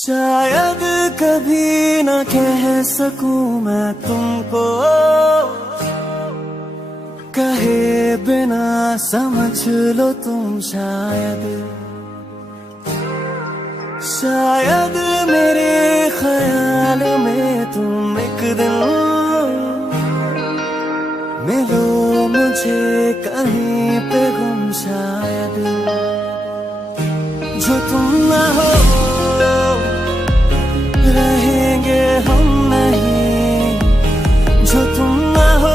शायद कभी न कह सकूं मैं तुमको, कहे बिना समझ लो तुम शायद। शायद मेरे ख्याल में तुम एक दिन मिलो मुझे कहीं पे गुम शायद। जो तुम ना हो रहेंगे हम नहीं, जो तुम ना हो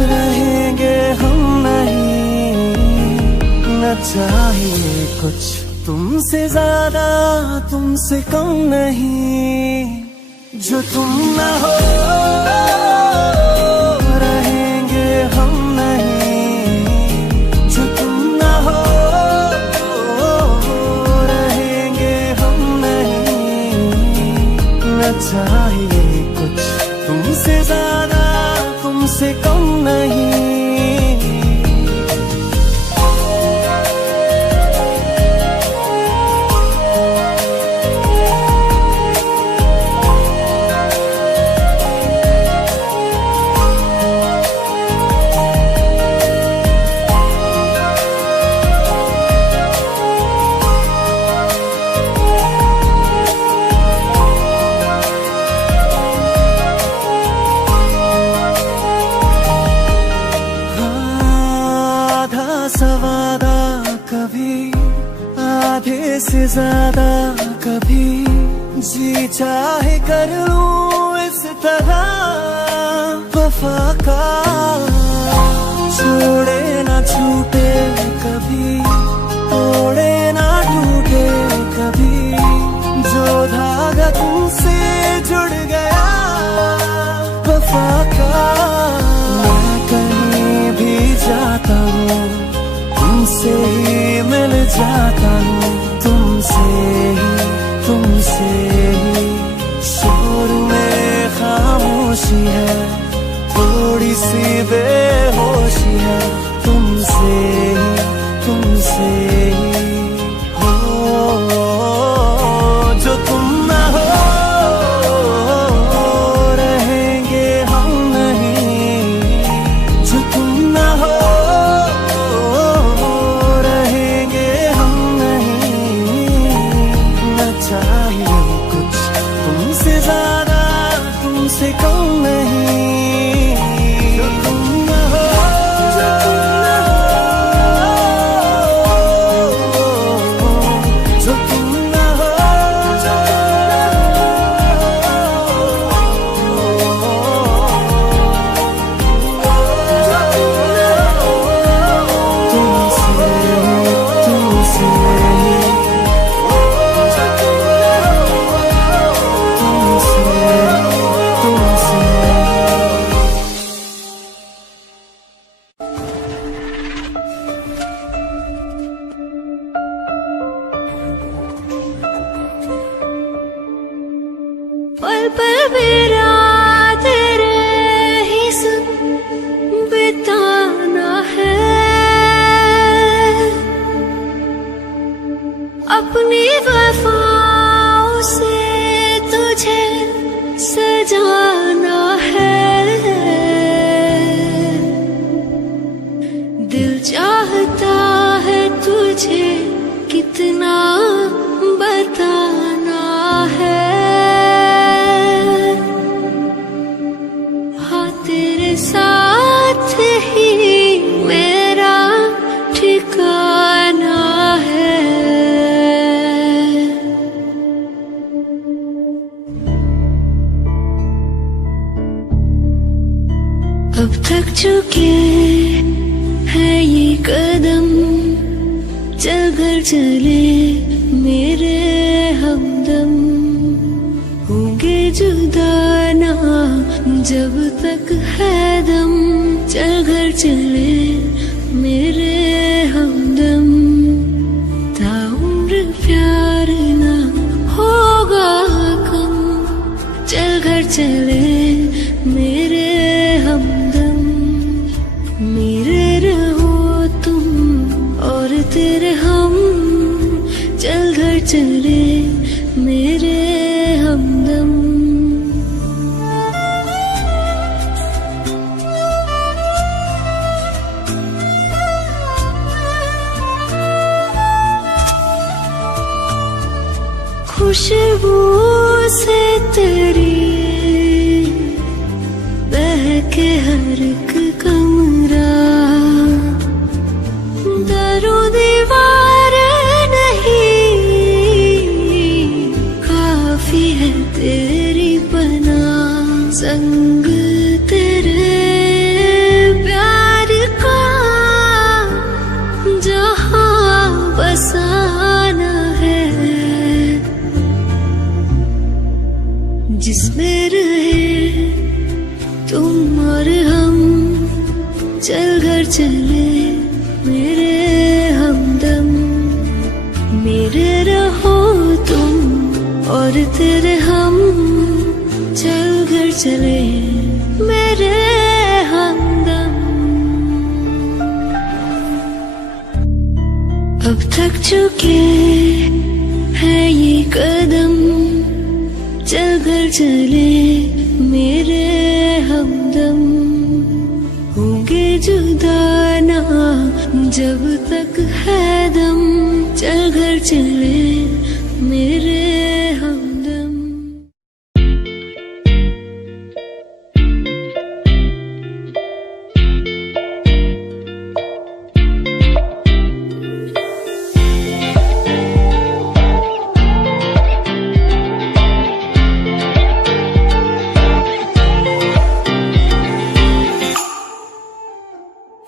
रहेंगे हम नहीं। न चाहिए कुछ तुमसे ज्यादा तुमसे कम नहीं, जो तुम ना हो रहेंगे हम नहीं, जो तुम ना हो रहेंगे हम नहीं। न चाहिए कुछ तुमसे ज्यादा तुमसे कम नहीं। सवादा कभी आधे से ज्यादा, कभी जी चाहे कर लूं इस तरह वफा का। छोड़े ना छूटे कभी, तोड़े ना टूटे कभी, जो धागा तुमसे जुड़ गया वफा का। मैं कहीं भी जाता हूँ तुमसे ही मिल जाता हूँ, तुमसे ही। शोर में खामोशी है, थोड़ी सी बेहोशी है, तुमसे ही हो। जो तुम ना हो रहेंगे हम नहीं, जो तुम ना हो चाहिए कुछ तुमसे ज्यादा तुमसे कम नहीं, जो तुम ना हो जो तुम ना हो तुमसे पल पल मेरा तेरे ही संग बिताना है, अपनी वफाओं से तुझे सजाना है। दिल चाहता है तुझे कितना बताना है। साथ ही मेरा ठिकाना है। अब थक चुके हैं ये कदम, चल घर चले मेरे हमदम। होंगे जुदा ना जब तक है दम, चल घर चले मेरे हमदम। ताउम्र प्यार ना होगा कम, चल घर चले मेरे हमदम। मेरे रहो तुम और तेरे हम, चल घर चले मेरे हमदम। खुशबू से तेरी बहके हर एक कमरा, दरो दीवार नहीं काफी है तेरी पनाह। संग तेरे प्यार का जहां बसाना है, जिसमें रहे तुम और हम, चल घर चले मेरे हमदम। मेरे रहो तुम और तेरे हम, चल घर चले मेरे हमदम। अब थक चुके हैं ये कदम, चल घर चले मेरे हमदम। होंगे जुदा ना जब तक है दम, चल घर चले मेरे हमदम।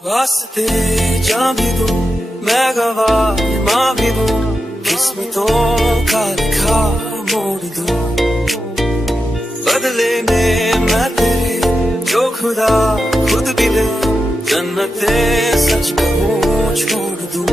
वास्ते जा भी दूं मैं गवाह मां भी दूं, किस्मतों का लिखा मोड़ दूं। बदले में मैं तेरे जो खुदा खुद भी दे, जन्नते सच कहूं छोड़ दूं।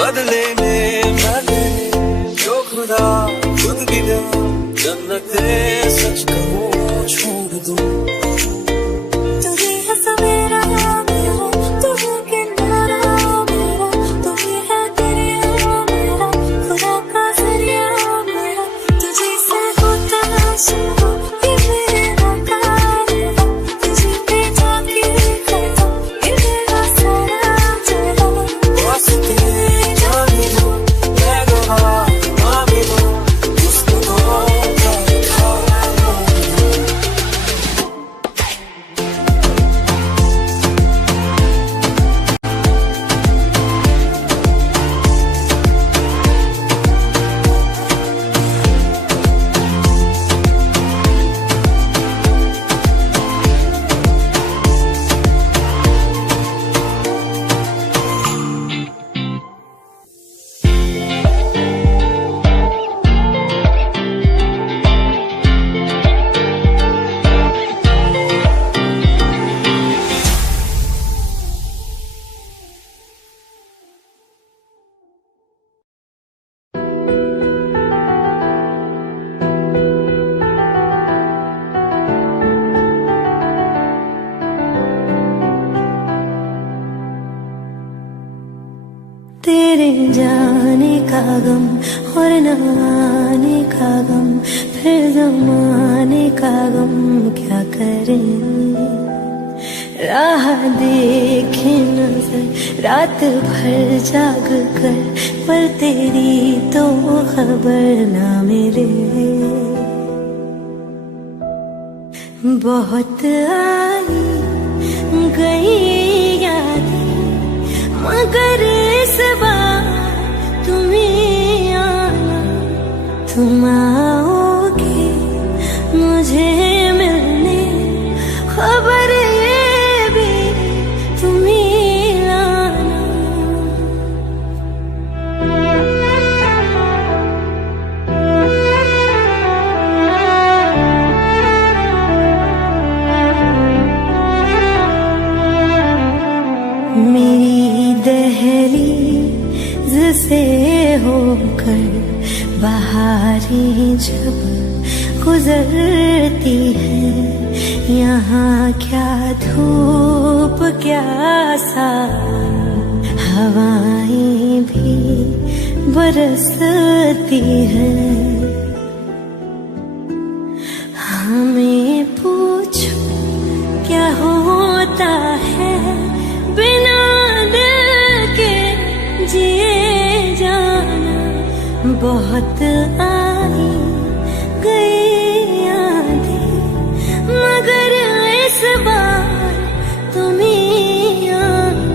बदले में मैं जो खुदा खुद भी दे, जन्नते सच कहूं छोड़ दूं। जाने का गम और न आने का गम, फिर जमाने का गम क्या करें। राह देखे नजर रात भर जाग कर, पर तेरी तो खबर ना मिले। बहुत आई गई यादें, मगर इस बार तुम्हें आना, तुम आओगे मुझे मिलने, खबर ये भी तुम्हें लाना। मेरी दहलीज से होकर बहारें जब गुजरती है, यहाँ क्या धूप क्या सावन, हवाएं भी बरसती है। हमें पूछो क्या होता है बिना दिल के जिए जाना। बहुत आई गई यादें, मगर इस बार तुम्हें आना।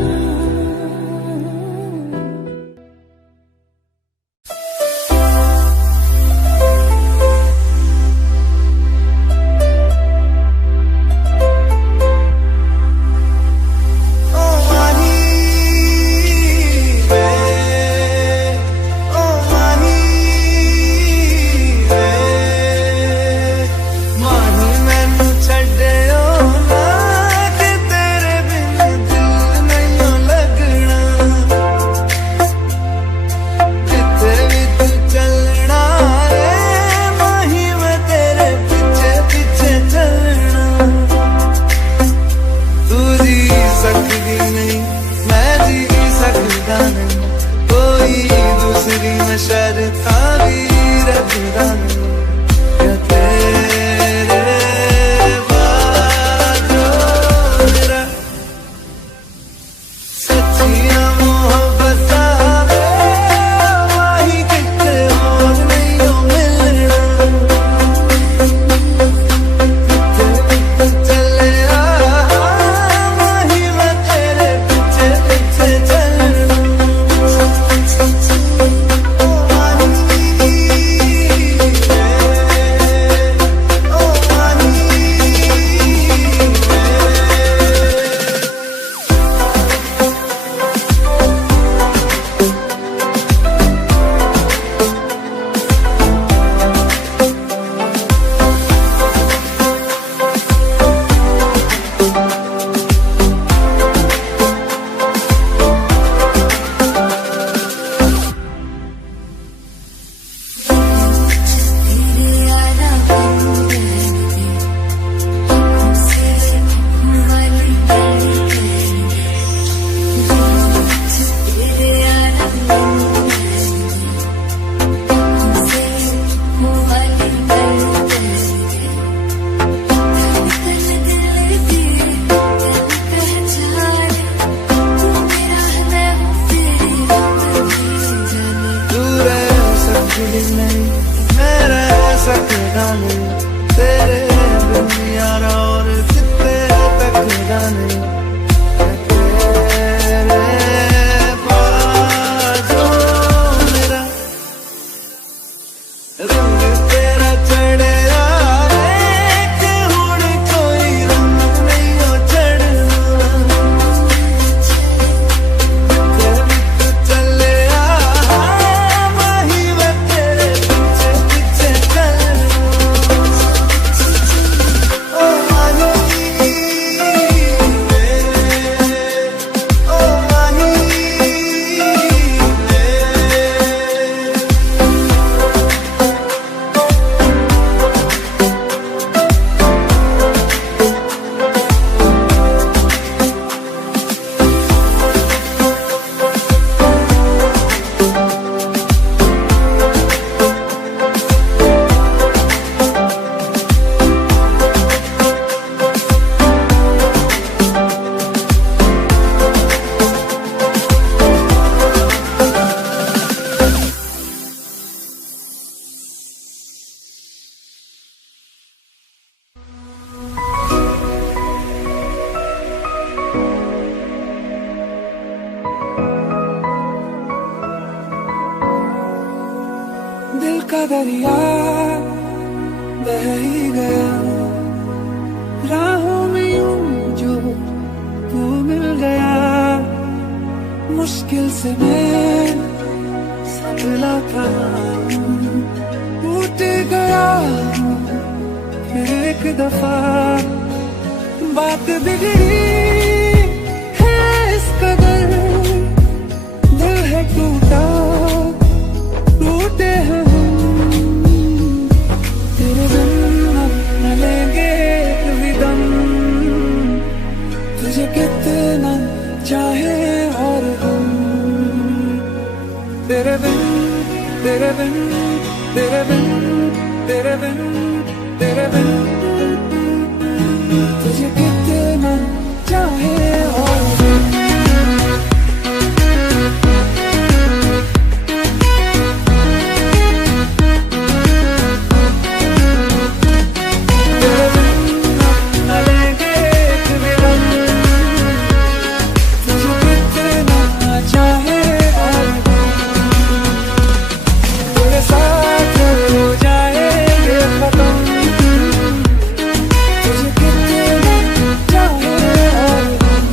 का दरिया बह ही गया, राहों में यूं जो तू मिल गया। मुश्किल से मैं संभला था, टूट गया फिर एक दफा। बात बिगड़ी है इस कदर, दिल है टूटा, टूटे हैं हम। तेरे बिन अब न लेंगे कभी दम, तुझे कितना चाहे और हम। तेरे बिन, तेरे बिन, तेरे बिन, तेरे बिन, तेरे बिन, तुझे कितना चाहे और हम। तेरे बिन न लेंगे कभी दम, तुझे कितना चाहे और हम। तेरे साथ हो जाएंगे खत्म, तुझे कितना चाहे और हम।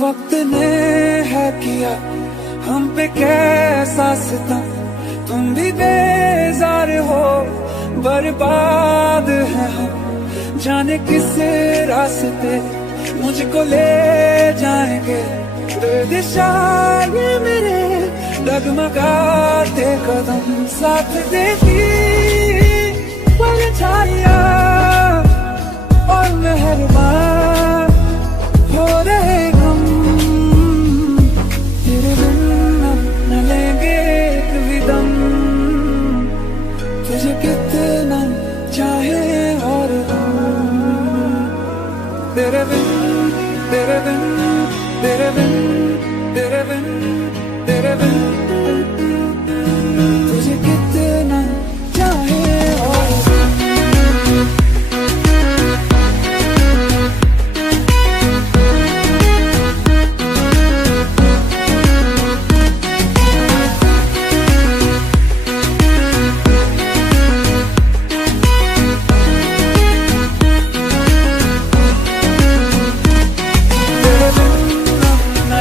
वक्त ने है किया हम पे कैसा सितम, तुम भी बेजार हो, बर्बाद है हम। जाने किस रास्ते मुझको ले जाएंगे, दिशा ये मेरे डगमगाते कदम। साथ देती परछाइयां और मेहरबान हो रहे हम। तेरे बिन अब न लेंगे कभी दम, तुझे कितना चाहे और हम। तेरे बिन, तेरे बिन, तेरे बिन, तेरे बिन, तेरे बिन, तुझे कितना चाहे और हम। तेरे बिन न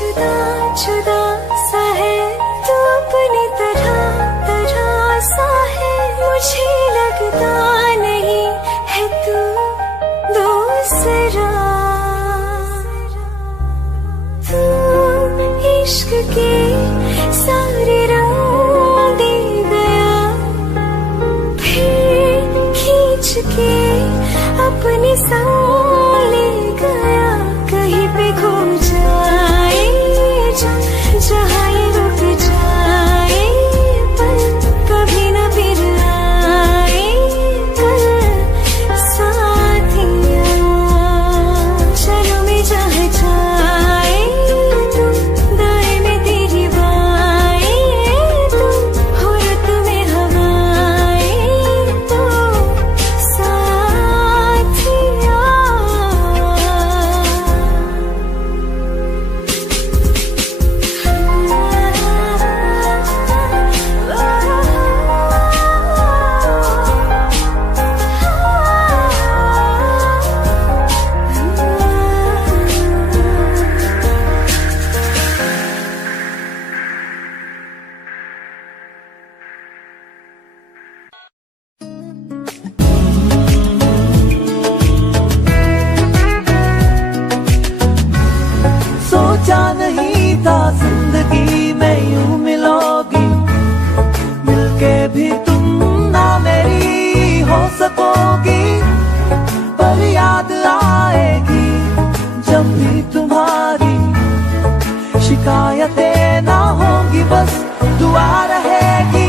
जुदा जुदा सा है तू अपनी तरह तरह सा है, मुझे लगता नहीं है तू दूसरा। तू इश्क के सारे रंग दे गया, फिर खींच के अपने संग ले गया। कहीं पे खो जाए जहाँ ये रुक जाए, पर कभी न फिर आए कल साथिया। चलो मैं जहाँ जाए तुम, दाएं में तेरी बाएं तुम, हो रत में हवाएं तो साथिया। सोचा नहीं था जिंदगी में यूं मिलोगी, मिलके भी तुम ना मेरी हो सकोगी। पर याद आएगी जब भी तुम्हारी, शिकायतें ना होंगी बस दुआ रहेगी।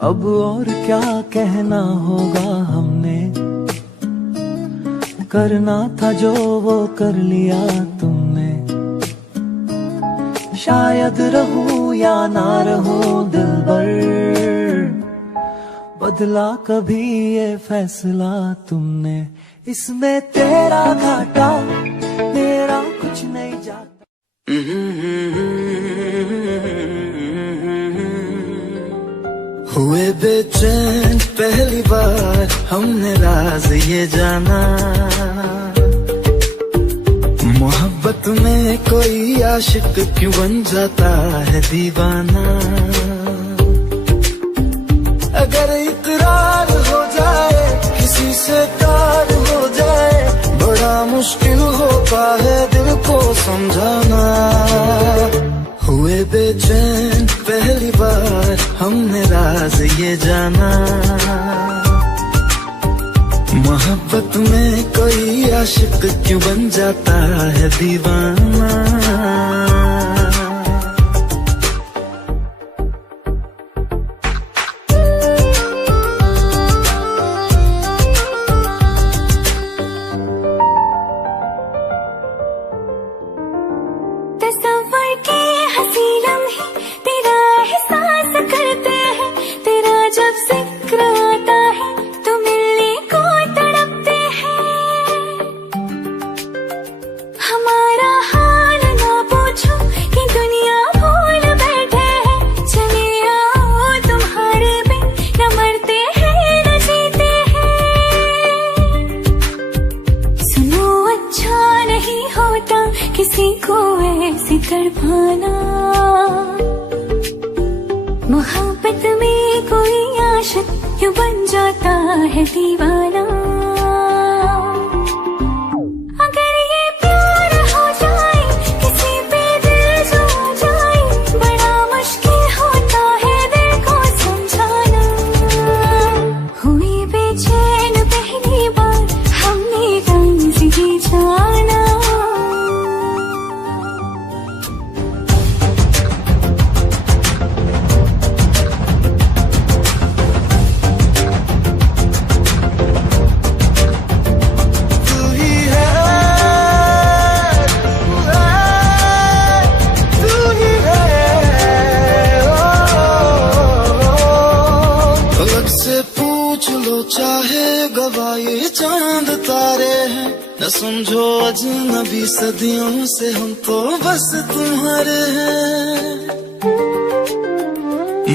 अब और क्या कहना होगा हमने, करना था जो वो कर लिया तुमने। शायद रहूं या ना रहूं दिलबर, बदला कभी ये फैसला तुमने। इसमें तेरा घाटा मेरा कुछ नहीं जाता। हुए बेचैन पहली बार हमने राज ये जाना, मोहब्बत में कोई आशिक क्यों बन जाता है दीवाना। अगर इकरार हो जाए किसी से प्यार हो जाए, बड़ा मुश्किल होता है दिल को समझाना। हुए बेचैन पहली बार हमने राज ये जाना, मोहब्बत में कोई आशिक क्यों बन जाता है दीवाना। तस्वर के हंसी लम्हे तेरा एहसास करते हैं, तेरा जब जिक्र आता है तो मिलने को तड़पते हैं। हमारा हाल ना पूछो कि दुनिया भूल बैठे हैं, चले आओ तुम्हारे बिन न मरते हैं न जीते हैं। सुनो अच्छा नहीं होता किसी को ऐसे तड़पाना, मोहब्बत में कोई आशिक क्यों बन जाता है दीवाना। अगर ये प्यार हो जाए किसी पे दिल जो जाए, बड़ा मुश्किल होता है दिल को समझाना। हुई बेचैन पहली बार हमने राज ये जाना। हवा ये चांद तारे हैं, न समझो अजनबी सदियों से हम तो बस तुम्हारे हैं।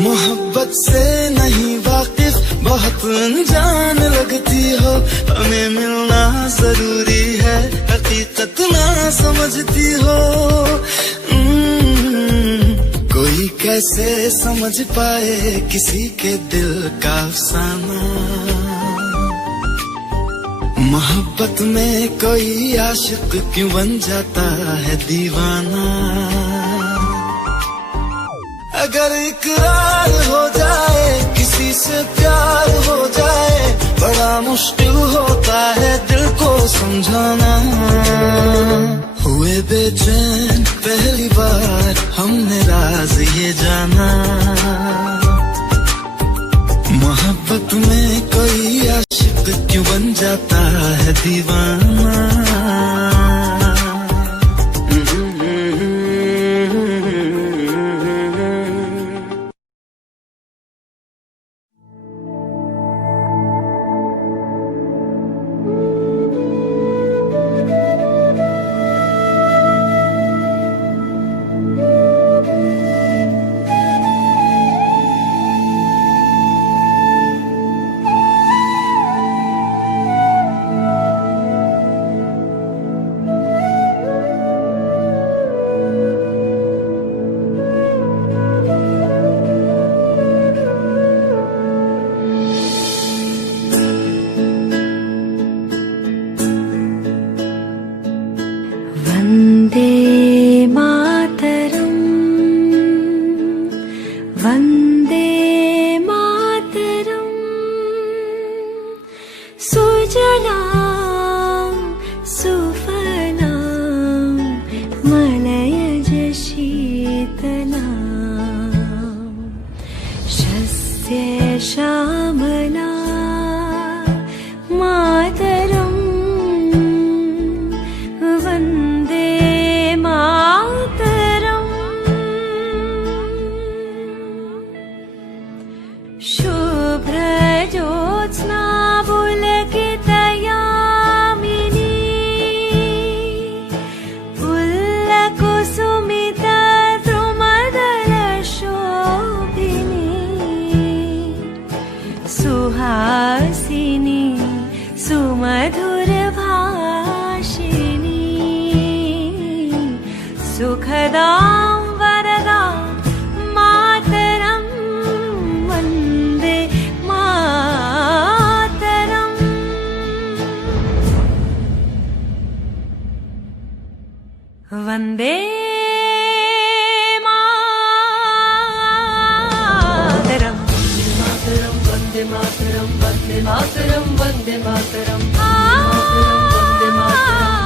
मोहब्बत से नहीं वाकिफ बहुत अनजान लगती हो, हमें मिलना जरूरी है हकीकत ना समझती हो। कोई कैसे समझ पाए किसी के दिल का अफसाना, मोहब्बत में कोई आशिक क्यों बन जाता है दीवाना। अगर इकरार हो जाए किसी से प्यार हो जाए, बड़ा मुश्किल होता है दिल को समझाना। हुए बेचैन पहली बार हमने राज ये जाना, मोहब्बत में कोई आशिक क्यों बन जाता है दीवाना। वंदे मातरम, वंदे मातरम, सुजलां सुफलां मलयज शीतलां, शस्य श्यामला मातरम, वंदे मातरम। शुभ्र ज्योत्स्ना पुलकितयामिनी, पुल्लकुसुमित द्रुमदल शोभिनी, सुहासिनी सुमधुर भाषिणी, सुखदां वरदां मातरं, वन्दे मातरम्। वन्दे मातरम्, वन्दे मातरम्, वन्दे मातरम्, वन्दे मातरम्, वन्दे मातरम्,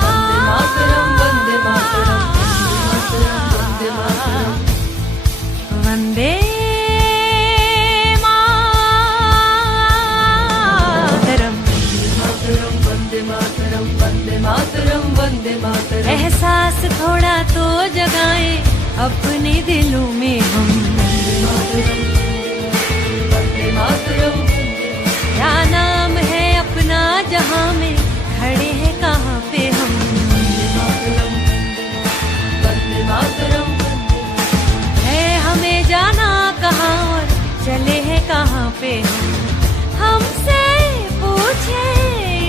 वन्दे मातरम्, वन्दे मातरम्, वन्दे मातरम्, वन्दे मातरम्, वन्दे मातरम्, वन्दे मातरम्। एहसास थोड़ा तो जगाएं अपने दिलों में हम, वन्दे मातरम्। क्या नाम है अपना जहां में, खड़े हैं कहाँ पे हम, वन्दे मातरम्। है हमें जाना कहाँ और चले हैं कहाँ पे हम, हमसे पूछे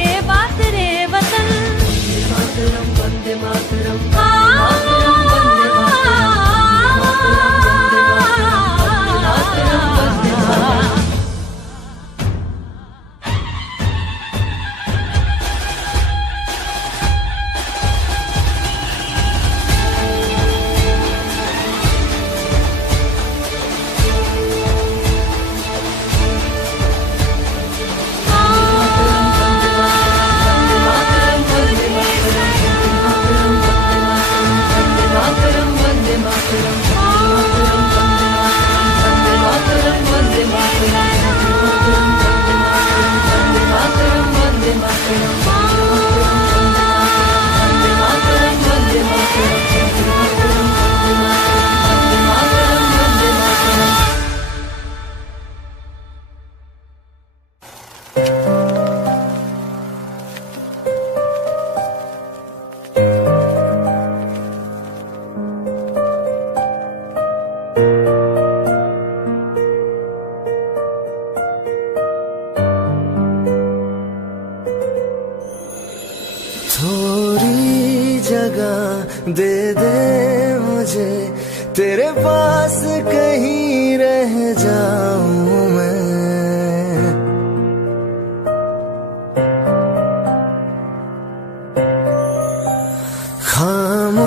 ये बात रे वतन, वन्दे मातरम्, वन्दे मातरम्, वन्दे मातरम्, वन्दे मातरम्। वन्दे दे दे मुझे, तेरे पास कहीं रह जाऊं मैं।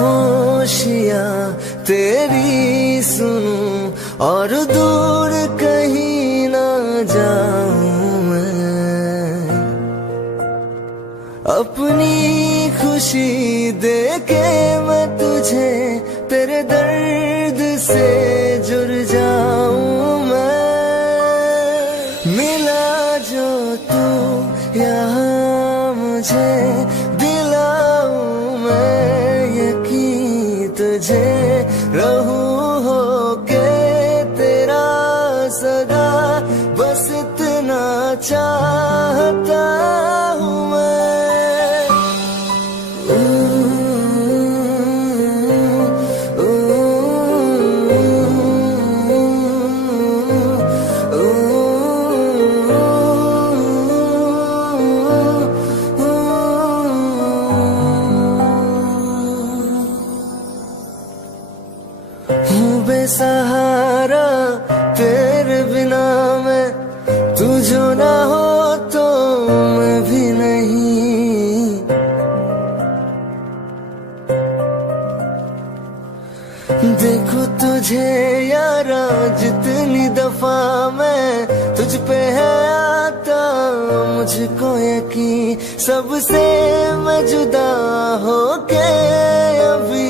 खामोशियां तेरी सुनूं और दूर कहीं ना जाऊं मैं। अपनी खुशी देके मैं तुझे तेरे दर्द से जुड़ जाऊं मैं। मिला जो तू यहाँ मुझे, दिलाऊं मैं यकीन तुझे, रहूं होके तेरा सदा, बस इतना चाहता हूँ मैं। बेसहारा तेरे बिना मैं, तू जो ना हो तो मैं भी नहीं। देखो तुझे यारा जितनी दफा मैं तुझ पे है आता, मुझको यकीन सबसे मैं जुदा होके अभी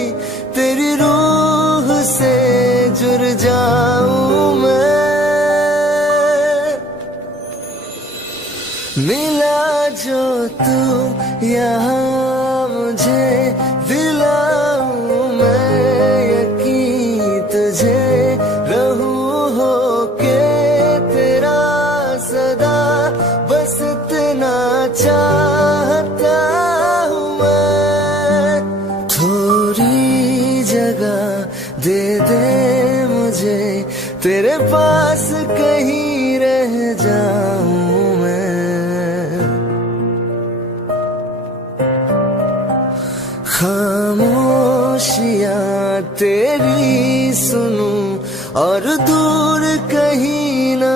तेरी रूह से जुड़ जाऊं मैं। मिला जो तू यहाँ मुझे, दिलाऊं मैं यकीन तुझे, रहूं होके तेरा सदा, बस इतना चाहता हूँ मैं। थोड़ी जगह दे दे मुझे, तेरे पास कहीं रह जाऊं मैं। खामोशियां तेरी सुनूं और दूर कहीं ना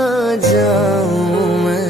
जाऊं मैं।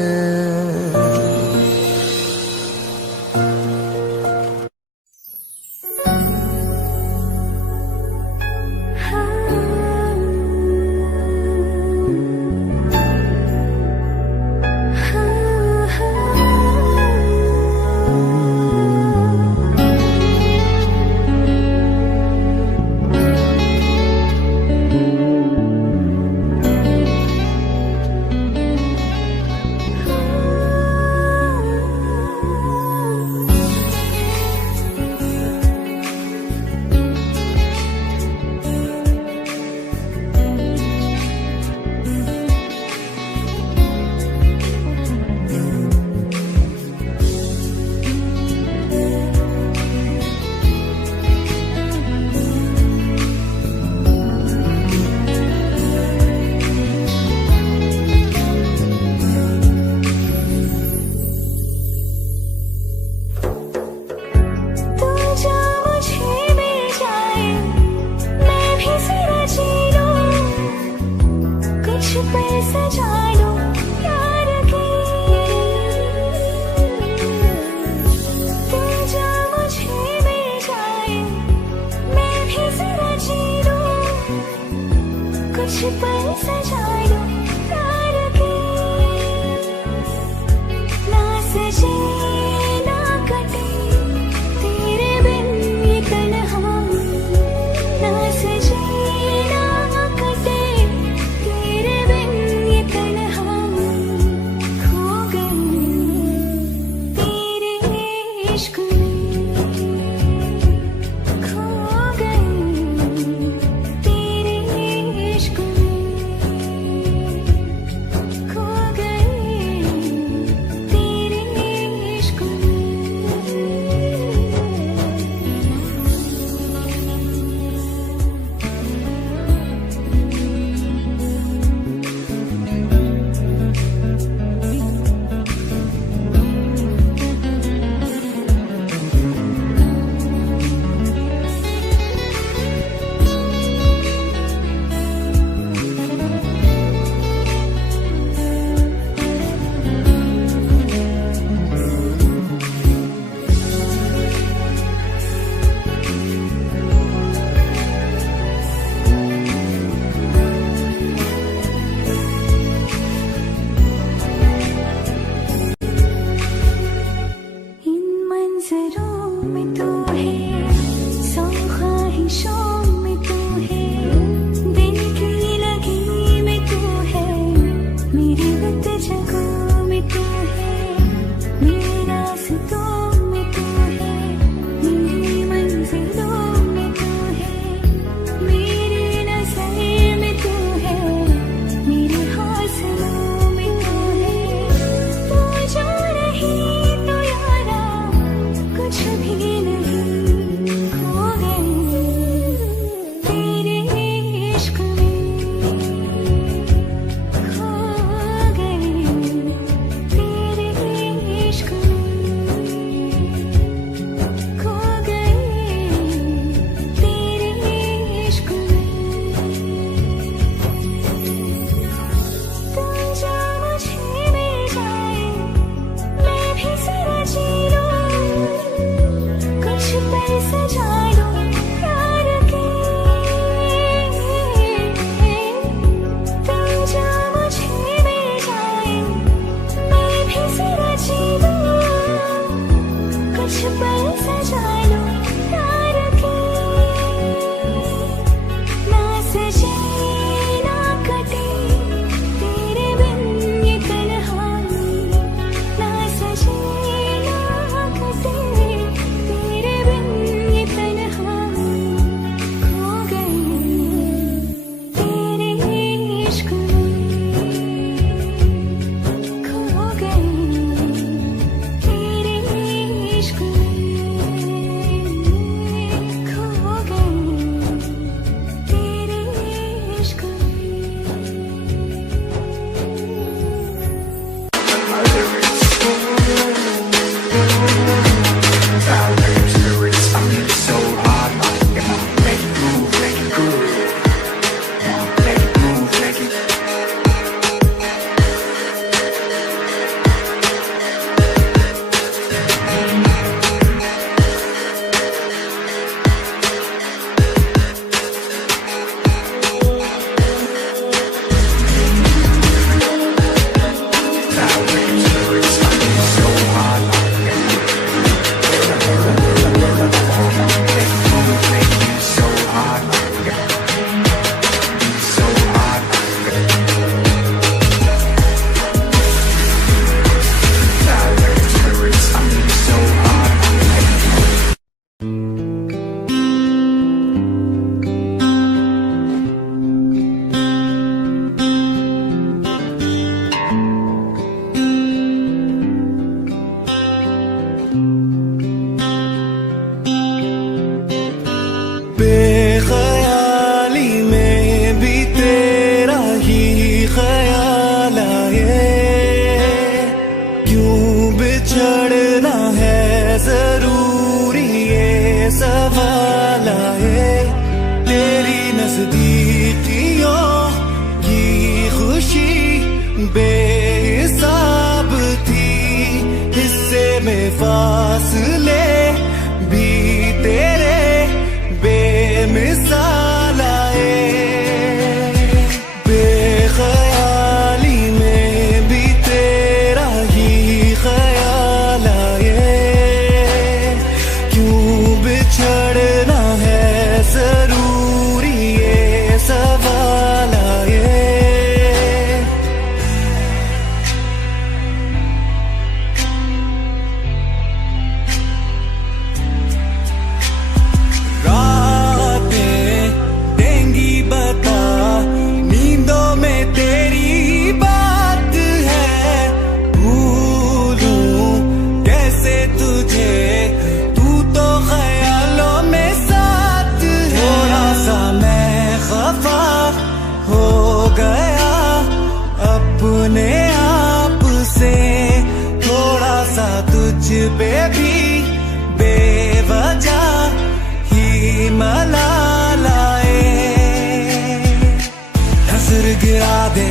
गिरा दे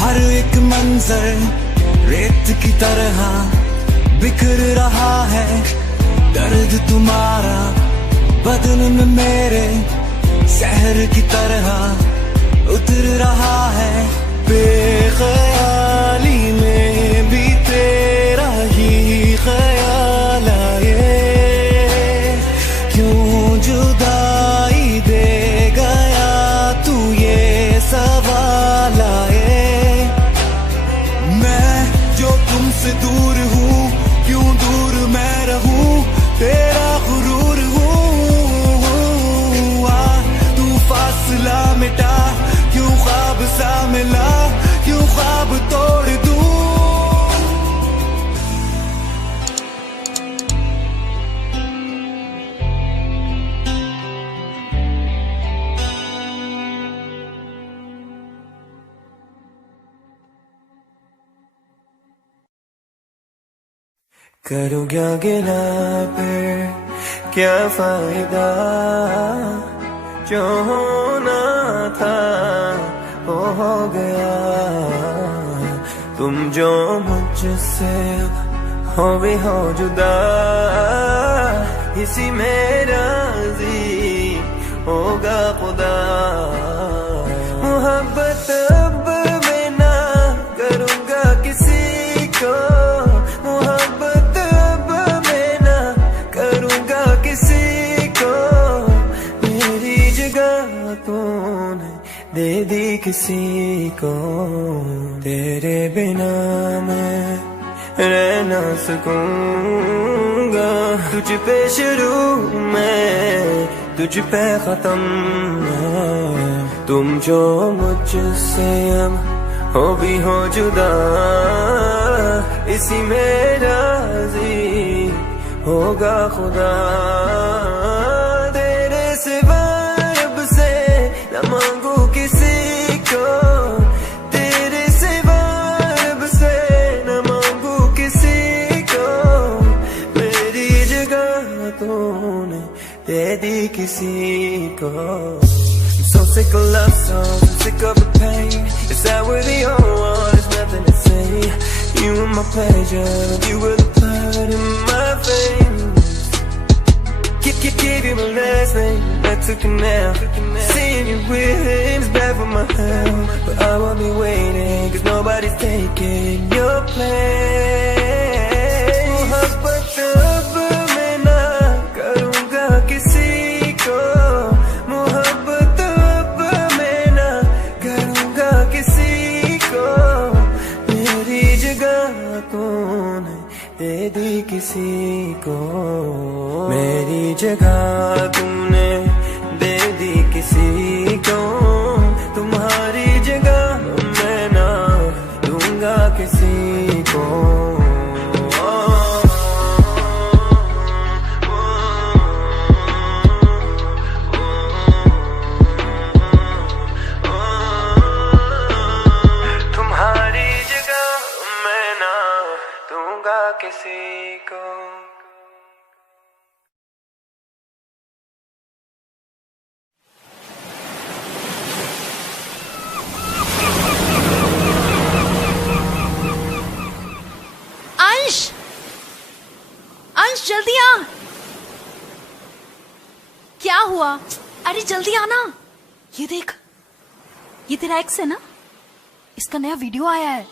हर एक मंजर रेत की तरह बिखर रहा है दर्द तुम्हारा बदन में मेरे शहर की तरह उतर रहा है बेख्याली में भी तेरा ही ख्याल आए क्यों जुदाई दे गया तू ये सवाल आए मैं जो तुमसे दूर हूँ क्यों दूर मैं रहूं तेरा गुरूर हूँ तू फासला मिटा क्यों ख्वाब सा मिला क्यों ख्वाब तोड़ दूं करूं क्या गिला फिर क्या फायदा जो होना था वो हो गया तुम जो मुझसे हो भी हो जुदा इसी में राजी होगा खुदा मोहब्बत अब मैं ना करूँगा किसी को मोहब्बत अब मैं ना करूँगा किसी को मेरी जगह तूने दे दी किसी को तेरे बिना मैं रह ना सकूंगा तुझ पे शुरू मैं तुझ पे खत्म तुम जो मुझसे अब हो भी हो जुदा इसी में राजी होगा खुदा तेरे सिवा रब से न मांगू किसी को तेरे सिवा रब से न मांगू किसी को मेरी जगह तूने दे दी किसी को So sick of love songs, sick of the pain. It's that we're the only one, there's nothing to say. You were my pleasure, you were the blood in my veins. Give you my last name, I took it now. Seeing you with him is bad for my health. But I won't be waiting, cause nobody's taking your place. Mohabbat ab main na karunga kisi ko. Mohabbat ab main na karunga kisi ko. Meri jagah तूने दे दी किसी को मेरी जगह तूने दे दी किसी को तुम्हारी जगह मैं ना दूंगा किसी को तुम्हारी जगह मैं ना दूंगा किसी को अंश जल्दी आ। क्या हुआ? अरे जल्दी आना। ये देख, ये तेरा एक्स है ना? इसका नया वीडियो आया है।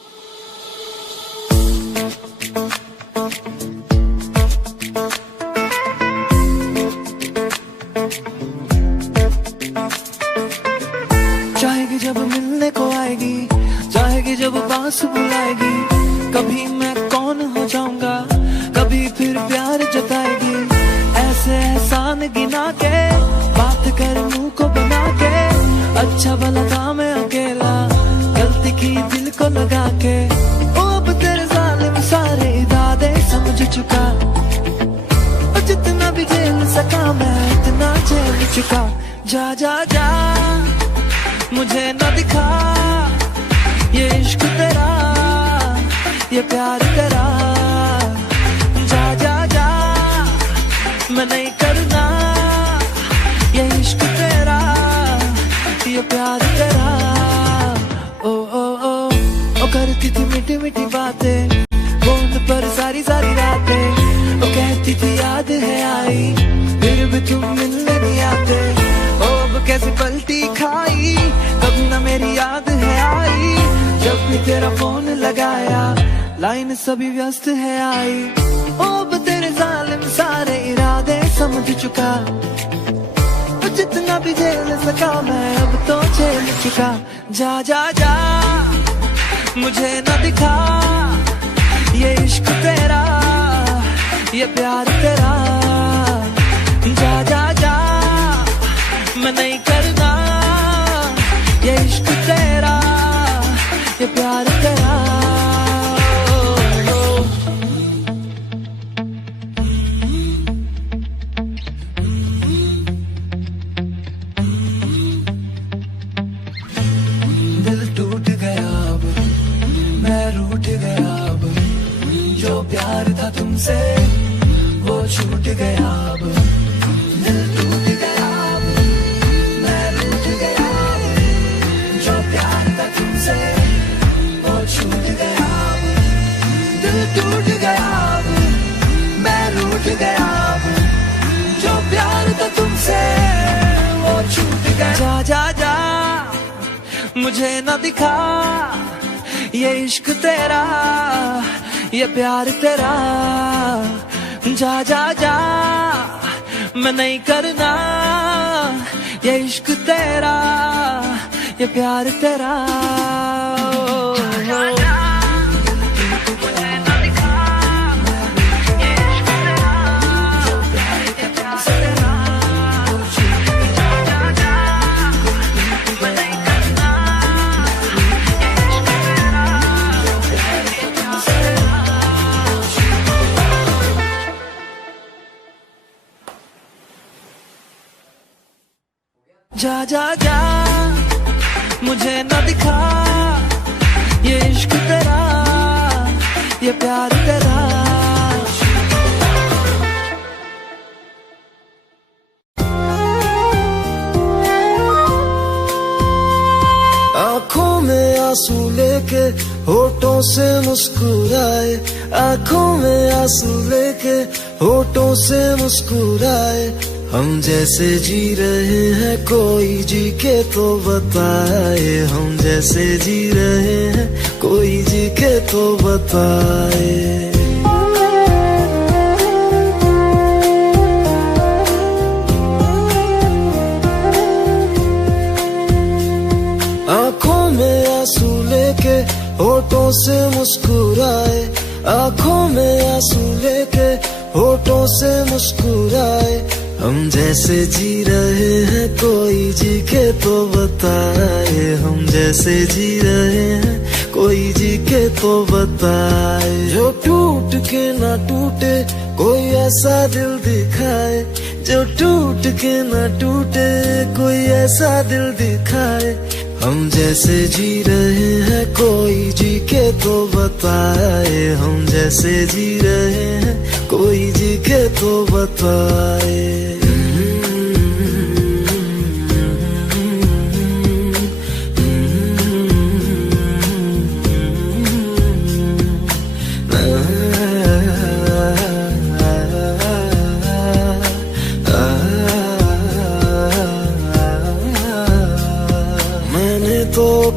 चाहेगी जब मिलने को आएगी, चाहेगी जब पास बुलाएगी, कभी मैं कौन हो जाऊंगा, कभी फिर प्यार जताएगी। ऐसे एहसान गिना के बात कर मुंह को बना के, अच्छा भला था मैं अकेला, गलती की दिल को लगा के। ओ अब तेरे जालिम सारे इरादे समझ चुका, और जितना भी झेल सका मैं इतना झेल चुका। जा जा जा मुझे न दिखा ये इश्क तेरा, ये प्यार तेरा। जा जा जा मैं नहीं करना ये इश्क तेरा, ये प्यार तेरा। करती थी मीठी मीठी बातें फोन पर सारी सारी रातें, वो कहती थी याद है आई, फिर भी तुम मिलने नहीं आते। ओ अब कैसे पलटी खाई, कभी ना मेरी याद है आई, जब भी तेरा फोन लगाया लाइन सभी व्यस्त है आई। ओ अब तेरे जालिम सारे इरादे समझ चुका, जितना भी झेल सका मैं अब तो झेल चुका। जा जा जा मुझे न दिखा, ये इश्क तेरा ये प्यार तेरा। जा जा जा मैं नहीं करना, ये इश्क तेरा ये प्यार तेरा। प्यार था तुमसे वो छूट गया अब, दिल टूट गया अब, मैं रूठ गया अब, जो प्यार था तुमसे वो छूट गया अब, दिल टूट गया अब, मैं रूठ गया अब, जो प्यार था तुमसे वो छूट गया। जा जा जा मुझे न दिखा, ये इश्क तेरा ये प्यार तेरा। जा जा जा मैं नहीं करना, ये इश्क तेरा ये प्यार तेरा। जा जा जा मुझे न दिखा, ये इश्क तेरा ये प्यार तेरा। आँखों में आंसू लेके होठों से मुस्कुराए, आँखों में आंसू लेके होठों से मुस्कुराए। हम जैसे जी रहे हैं कोई जी के तो बताए, हम जैसे जी रहे हैं कोई जी के तो बताए। आँखों में आंसू लेके होठों से मुस्कुराए, आँखों में आंसू लेके होठों से मुस्कुराए। हम जैसे जी रहे हैं कोई जी के तो बताए, हम जैसे जी रहे हैं कोई जी के तो बताए। जो टूट के ना टूटे कोई ऐसा दिल दिखाए, जो टूट के ना टूटे कोई ऐसा दिल दिखाए। हम जैसे जी रहे हैं कोई जी के तो बताए, हम जैसे जी रहे हैं कोई जी के तो बताए।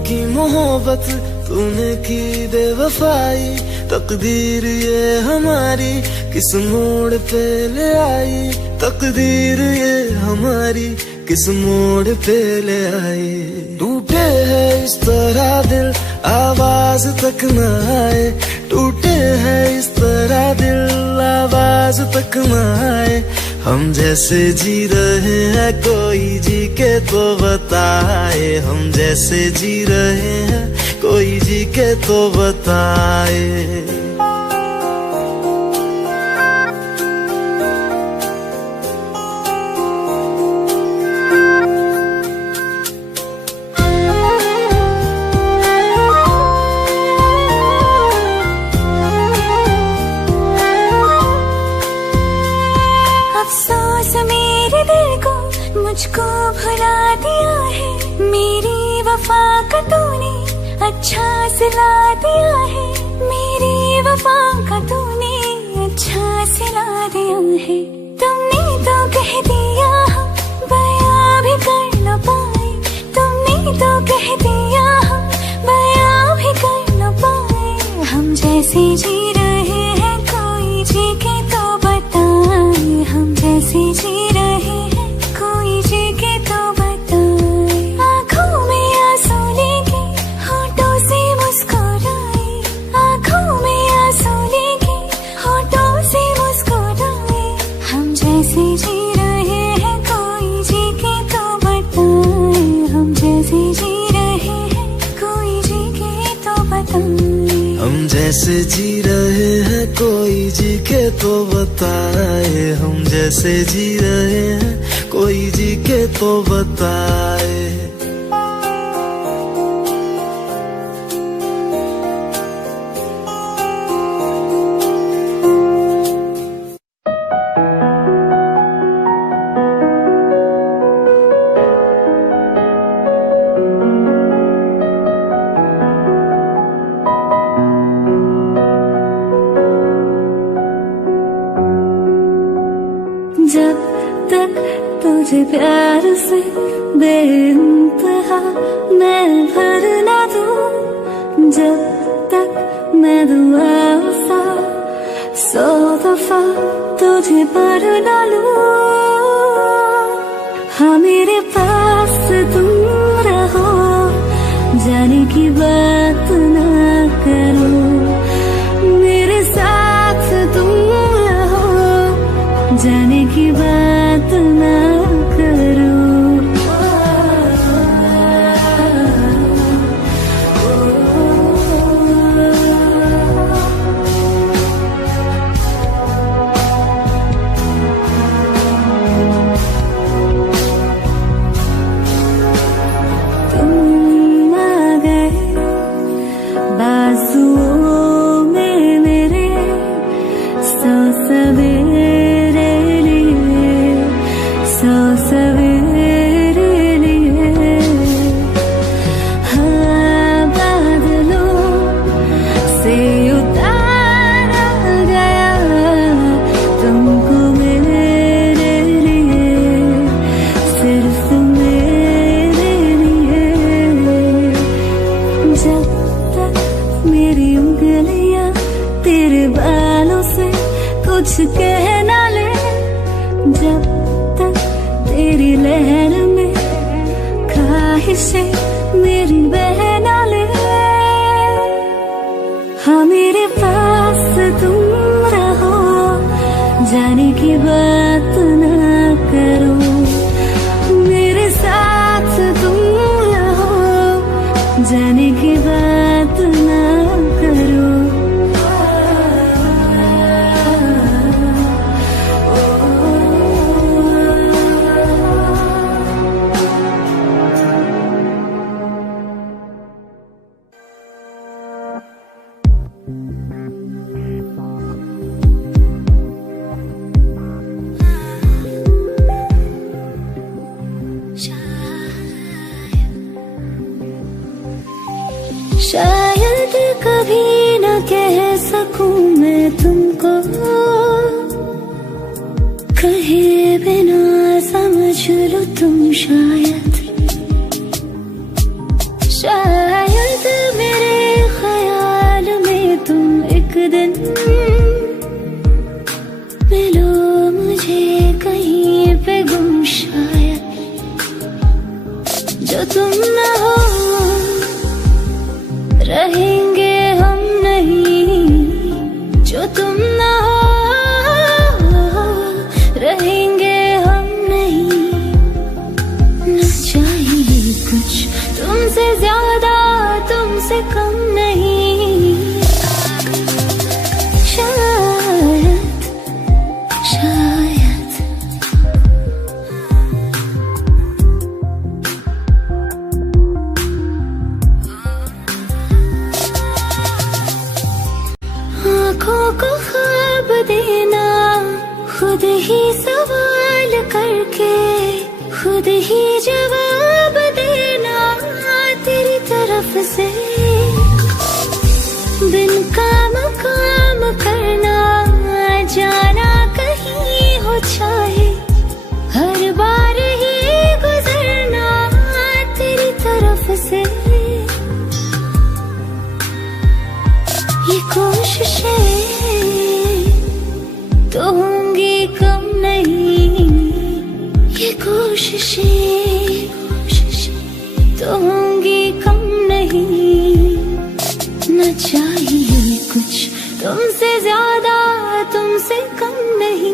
की मोहब्बत तूने की बेवफाई, तकदीर ये हमारी किस मोड़ पे ले आई, तकदीर ये हमारी किस मोड़ पे ले आई। टूटे है इस तरह दिल आवाज तक न आए, टूटे है इस तरह दिल आवाज तक न आए। हम जैसे जी रहे हैं कोई जी के तो बताए, हम जैसे जी रहे हैं कोई जी के तो बताए। मुझको भुला दिया है, मेरी वफा का तूने अच्छा से दिला दिया है, मेरी वफा का तूने अच्छा सिला दिया है। तुमने तो कह दिया हम बयां भी कर न पाए, तुमने तो कह दिया हम बयां भी कर न पाए। हम जैसे जी रहे हैं कोई जी के तो बताए, हम जैसे जी रहे हैं कोई जी के तो बताए। आँखों में आंसू लेके होठों से मुस्कुराए, आँखों में आंसू लेके होठों से मुस्कुराए। हम जैसे जी रहे हैं कोई जी के तो बताए, हम जैसे जी रहे हैं कोई जी के तो बताए। हम जैसे जी रहे हैं कोई जी के तो बताए, हम जैसे जी रहे हैं कोई जी के तो बताए। जब तक तुझे प्यार से बेइंतहा मैं भर ना दूं, जब तक मैं दुआ सा 100 दफा तुझे पर ना लूं। हाँ मेरे पास तुम रहो, जाने की बात ना करो, मेरे साथ तुम रहो, जाने की बात ना करो। तुम आ गए बाजुओं में मेरे, 100 सवेरे लिए, 100 सवेरे लिए। हाँ बादलों से उतारा गया तुमको मेरे लिए, सिर्फ मेरे लिए। जब तक मेरी उंगलियां तेरे बालों से कुछ कह ना ले, जब तक तेरी लहर में ख्वाहिशें मेरी बह ना ले। हाँ मेरे पास तुम रहो, जाने की बात ना करो, मेरे साथ तुम रहो, जाने की बात ना करो। शायद कभी न कह सकूं मैं तुमको, कहे बिना समझ लो तुम शायद। शायद मेरे ख्याल में तुम एक दिन मिलो मुझे कहीं पे गुम शायद। जो तुम न हो रहेंगे हम नहीं, जो तुम ना हो रहेंगे हम नहीं। न चाहिए कुछ तुमसे ज्यादा तुमसे कम नहीं, शायद शायद। आँखों को ख्वाब देना, खुद ही सवाल करके खुद ही जवाब देना तेरी तरफ से। बिन काम काम करना, जाना कहीं हो चाहे, हर बार ही गुजरना तेरी तरफ से। ये कोशिशें तो होंगी कम नहीं, ये कोशिशें तो होंगी कम नहीं। न चाहिए कुछ तुमसे ज्यादा, तुमसे कम नहीं।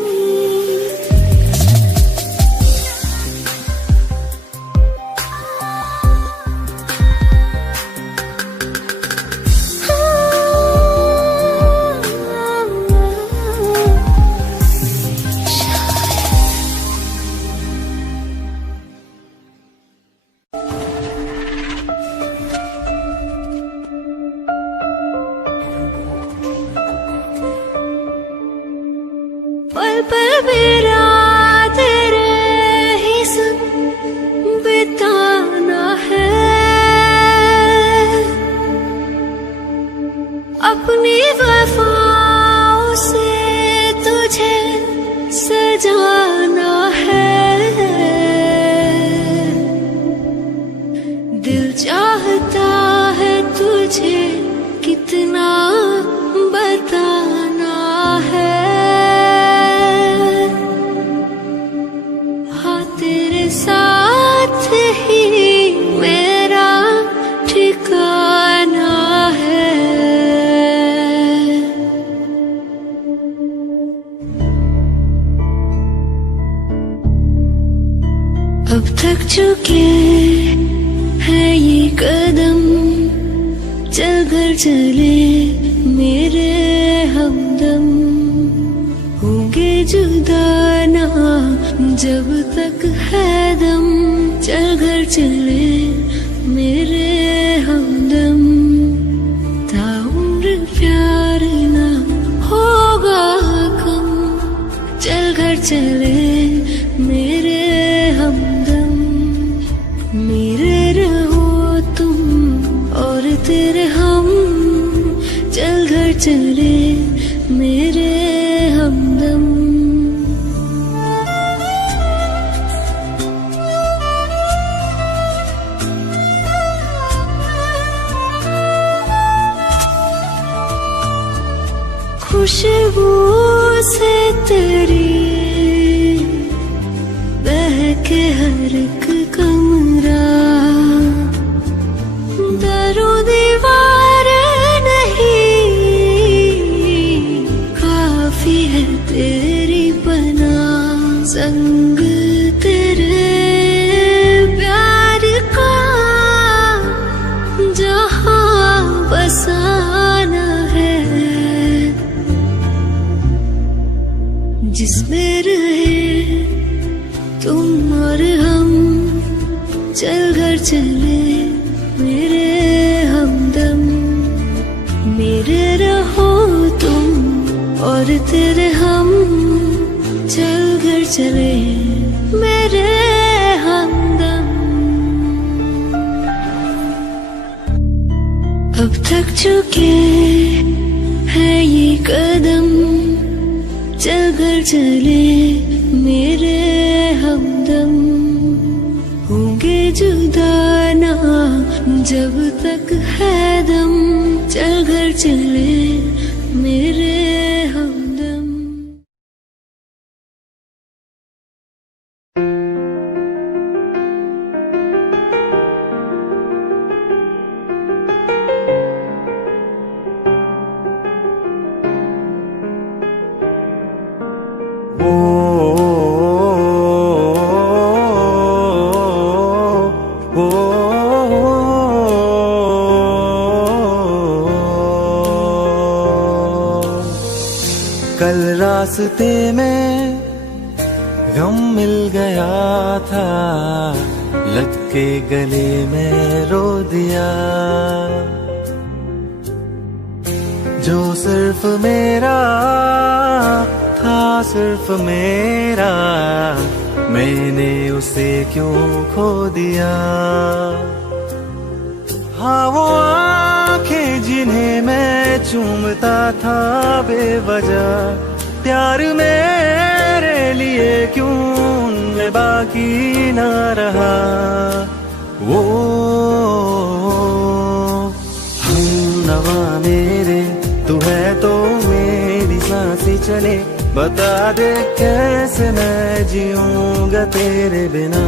पल पल मेरा तेरे ही संग बिताना है, अपनी वफाओं से तुझे सजाना है। दिल चाहता है तुझे कितना बताना है। साथ ही मेरा ठिकाना है। अब थक चुके हैं ये कदम, चल घर चले मेरे हमदम। होंगे जुदा ना जब तक है दम, चल घर चले मेरे हमदम। ताउम्र प्यार ना होगा कम, चल घर चले मेरे हमदम। मेरे रहो तुम और तेरे हम, चल घर चले मेरे हमदम। खुशबू से तेरी बहके हर एक कमरा, दरो दीवार नहीं काफी है तेरी बना। संग तेरे प्यार का जहां बसाना है, जिसमें रहे तुम और हम, चल घर चले मेरे हमदम। मेरे रहो तुम और तेरे हम, चल घर चले मेरे हमदम। अब थक चुके हैं ये कदम, चल घर चले मेरे हमदम। होंगे जुदा ना जब तक है दम, चल घर चले मेरे हमदम। कल रास्ते में गम मिल गया था, लग के गले में रो दिया। जो सिर्फ मेरा था, सिर्फ मेरा, मैंने उसे क्यों खो दिया। हाँ वो आंखें जिन्हें मैं चूमता था बेवजह, प्यार मेरे लिए क्यों उनमें बाकी ना रहा। वो हम नवा मेरे, तू है तो मेरी सांसें चले, बता दे कैसे मैं जीऊंगा तेरे बिना।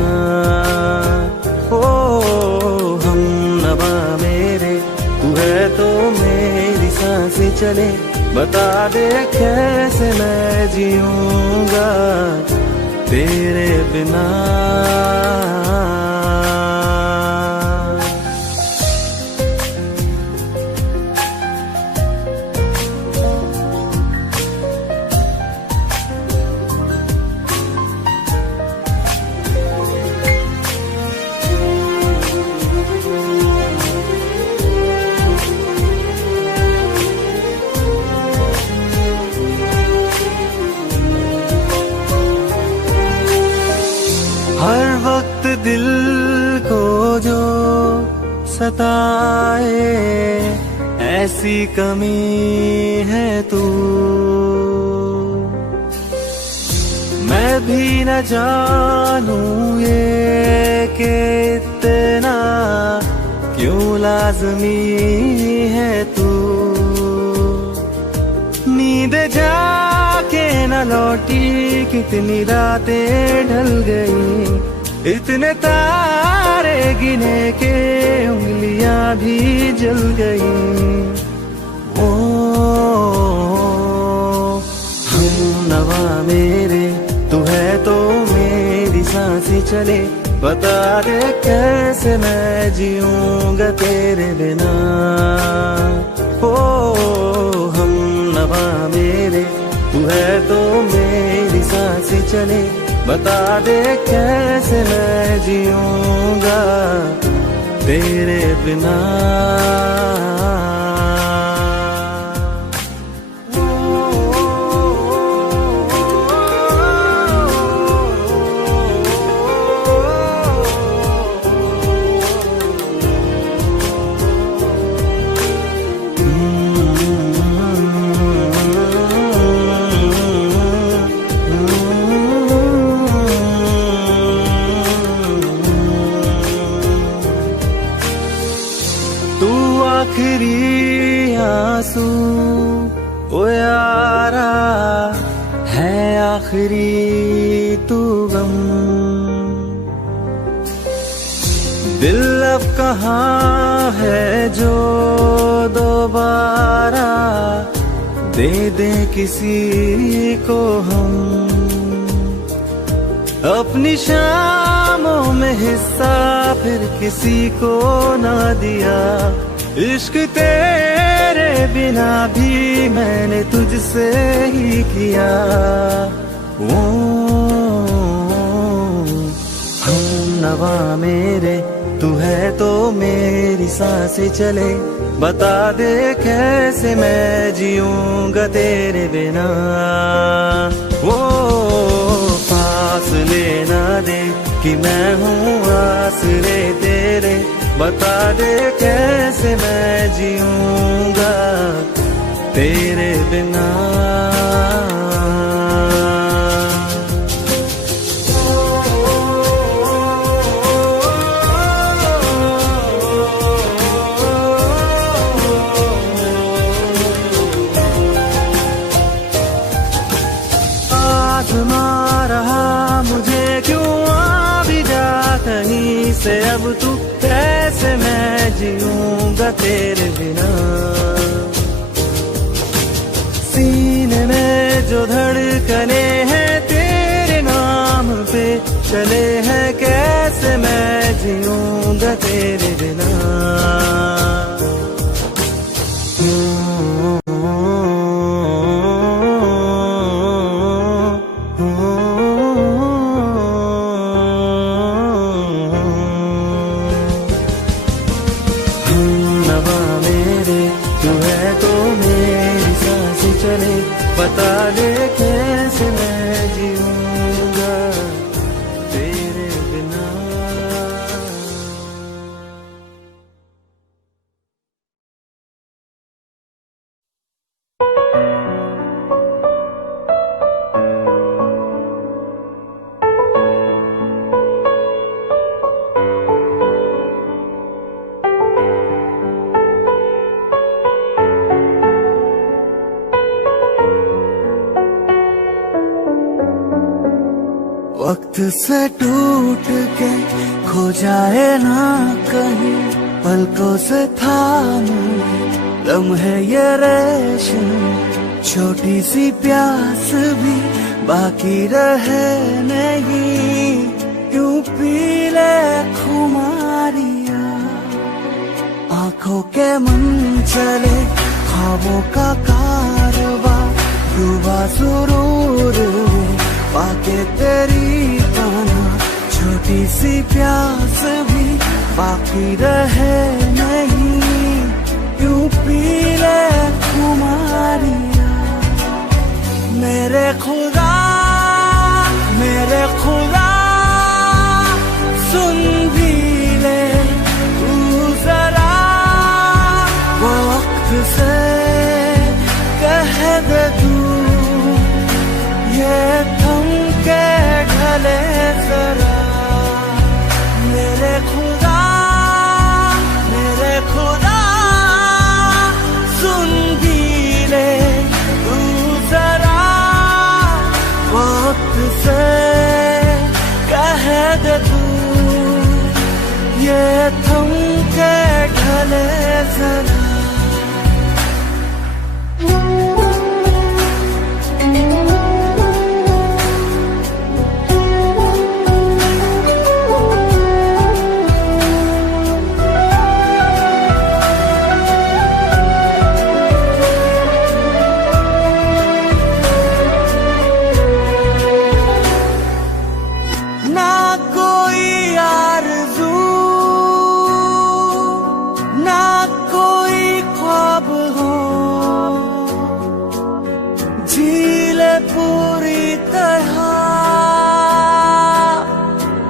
ओ हम नवा मेरे, तू है तो मेरी सांसें चले, बता दे कैसे मैं जीऊंगा तेरे बिना। हर वक्त दिल को जो सताए, ऐसी कमी है तू। मैं भी न जानूं ये कि इतना क्यों लाज़मी है तू। नींद जाके न लौटी, कितनी रातें ढल गई, इतने तारे गिने के उंगलियां भी जल गई। ओ हम नवा मेरे, तू है तो मेरी सांसें चले, बता दे कैसे मैं जीऊंगा तेरे बिना। ओ हम नवा मेरे, तू है तो मेरी सांसें चले, बता दे कैसे मैं जीऊंगा तेरे बिना। आखिरी आंसू ओ यारा है, आखिरी तू गम। दिल अब कहाँ है जो दोबारा दे दे किसी को हम। अपनी शामों में हिस्सा फिर किसी को ना दिया, इश्क तेरे बिना भी मैंने तुझसे ही किया। ओ हम नवा मेरे, तू है तो मेरी सांसें चले, बता दे कैसे मैं जीऊंगा तेरे बिना। वो फासले ना दे कि मैं हूँ आसरे तेरे, बता दे कैसे मैं जीऊंगा तेरे बिना। आज़मा रहा मुझे क्यों आ भी जा कहीं से, अब तू कैसे मैं जीऊंगा तेरे बिना। सीने में जो धड़कने हैं तेरे नाम पे चले हैं, कैसे मैं जीऊंगा तेरे बिना। बता दे कैसे मैं जीऊंगा तेरे बिना। वक्त से टूट के खो जाए ना कहीं, पलकों से थामे लम्हे ये रेशम, छोटी सी प्यास भी बाकी रहे नहीं, यूं पी ले खुमारियां। आंखों के मन चले ख्वाबों का कारवां, डूबा सुरूर में पाके तेरी ताना, छोटी सी प्यास भी बाकी रहे नहीं, यूं पी ले खुमारियां। मेरे खुदा सुन भी ले तू जरा, वक्त से कह दे तू ये थम के ढले जरा। मेरे खुदा सुन भी ले तू जरा, वक्त से कह दे तू ये थम के ढले जरा।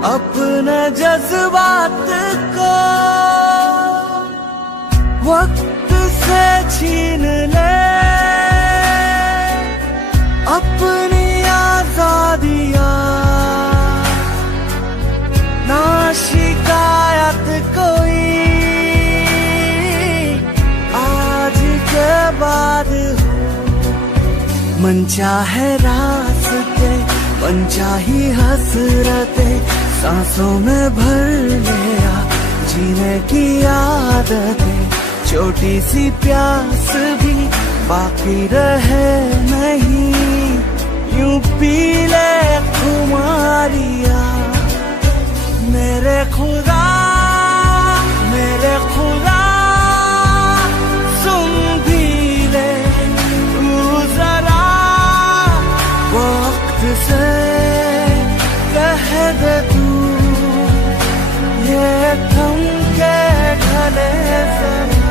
अपने जज्बात को वक्त से छीन ले, अपनी आजादियां ना शिकायत कोई आज के बाद हो। मन चाहे रास्ते मन चाही हसरतें सांसों में भर लिया, जीने की आदतें, छोटी सी प्यास भी बाकी रहे नहीं, यूं पी ले खुमारियां। मेरे खुदा सुन भी ले तू जरा, वक्त से कह दे तू ये थम के ढले जरा।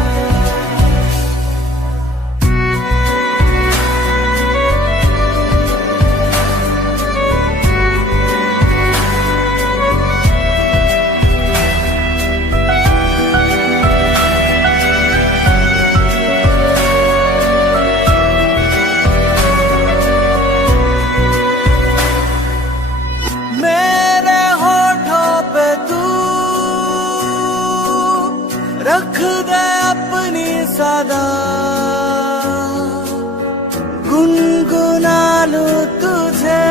रख दे अपनी सदा, गुनगुना लूं तुझे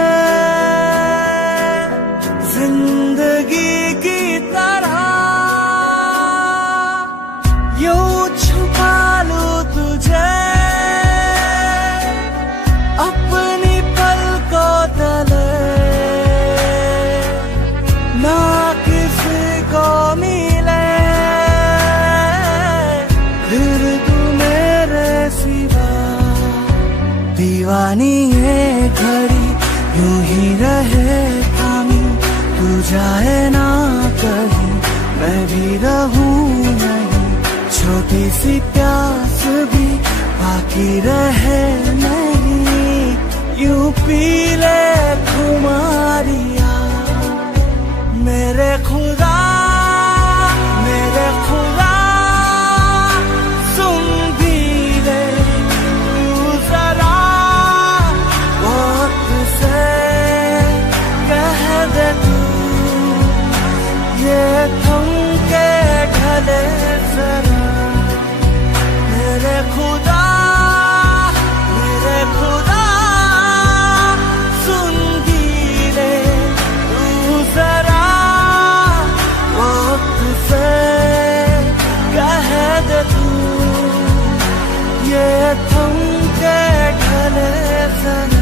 जिंदगी की तरह, यूं छुपा लूं तुझे अपनी पलकों तले, ना किसी को मिले फिर तू मेरे सिवा। दीवानी ये घड़ी यूं ही रहे थामी, तू जाए ना कहीं मैं भी रहूं नहीं, छोटी सी प्यास भी बाकी रहे नहीं, यूं पी ले खुमारियां। मेरे खुदा सुन भी ले तू जरा, वक्त से कह दे तू ये थम के ढले जरा। मेरे खुदा सुन भी ले तू दे तू, ये थम के ढले जरा।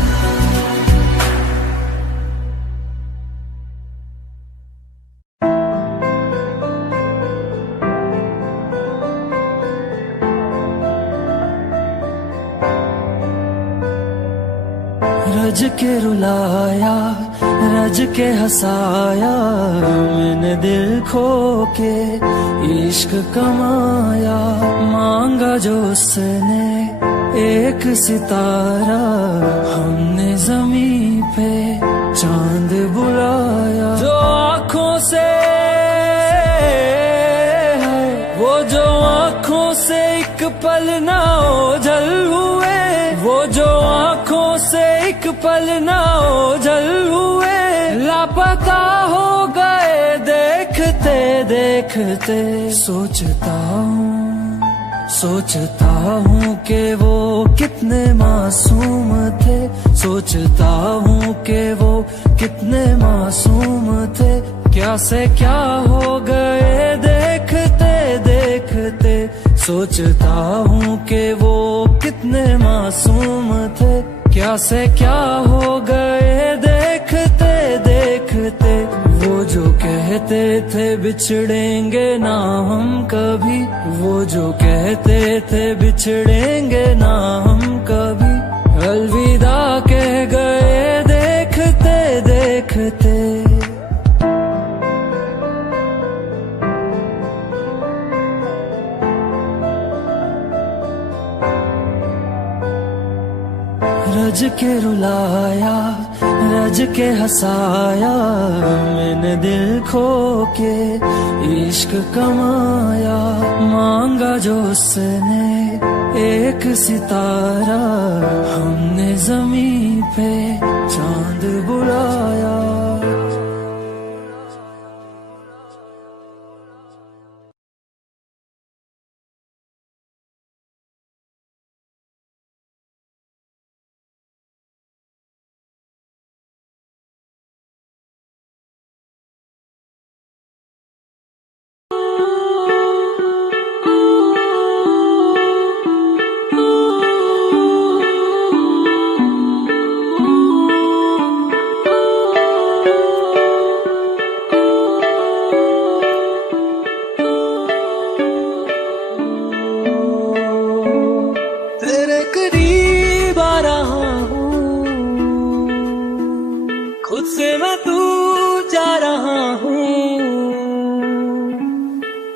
रज के रुलाया, रज के हंसाया, मैंने दिल खो के इश्क कमाया। मांगा जो उसने एक सितारा, हमने जमीन पे चांद बुलाया। जो आँखों से है, वो जो आँखों से एक पल ना ओझल हुए, वो जो आँखों से एक पल ना ओझल हुए, लापता हो गए देखते देखते। सोचता हूँ कि वो कितने मासूम थे, सोचता हूँ कि वो कितने मासूम थे। क्या से क्या हो गए देखते देखते। सोचता हूँ कि वो कितने मासूम थे, क्या से क्या हो गए देखते देखते। वो जो कहते थे बिछड़ेंगे ना हम कभी, वो जो कहते थे बिछड़ेंगे ना हम कभी, अलविदा कह गए देखते देखते। रज के रुलाया, रज के हंसाया, मैंने दिल खो के इश्क कमाया। मांगा जो उसने एक सितारा, हमने जमीन पे चांद बुलाया। खुद से मैं दूर जा रहा हूँ,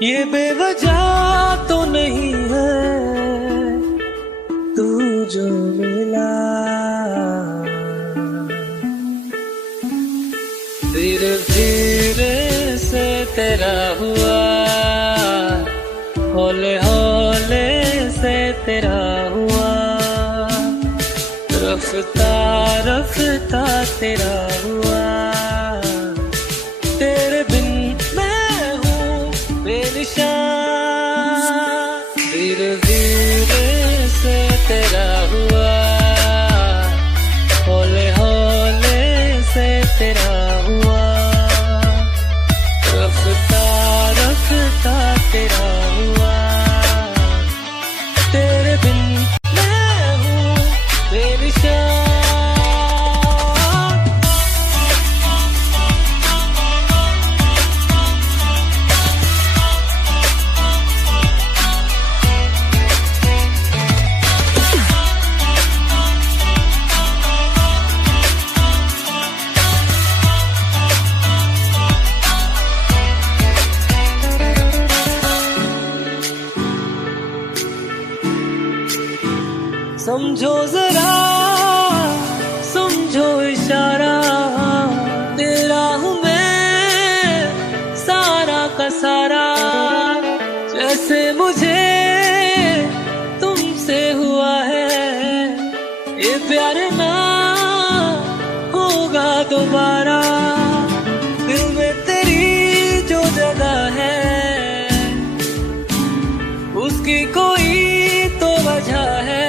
ये बेवजह तो नहीं है तू जो मिला। धीरे धीरे से तेरा हुआ, हौले हौले से तेरा हुआ, रफ्ता रफ्ता तेरा हुआ। तेरे बिन मैं हूँ बेनिशान, धीरे धीरे से तेरा हुआ, हौले हौले से तेरा हुआ, रफ्ता रफ्ता तेरा हुआ। तेरे बिन मैं हूँ बेनिशान। समझो जरा, समझो इशारा, तेरा हूँ मैं सारा का सारा। जैसे मुझे तुमसे हुआ है, ये प्यार ना होगा दोबारा। दिल में तेरी जो जगह है, उसकी कोई तो वजह है।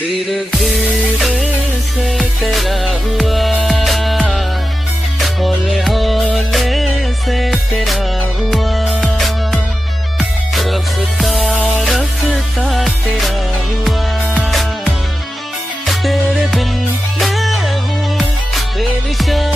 धीरे धीरे से तेरा हुआ, हौले हौले से तेरा हुआ, रफ्ता रफ्ता तेरा हुआ, तेरे बिन मैं हूँ बेनिशान।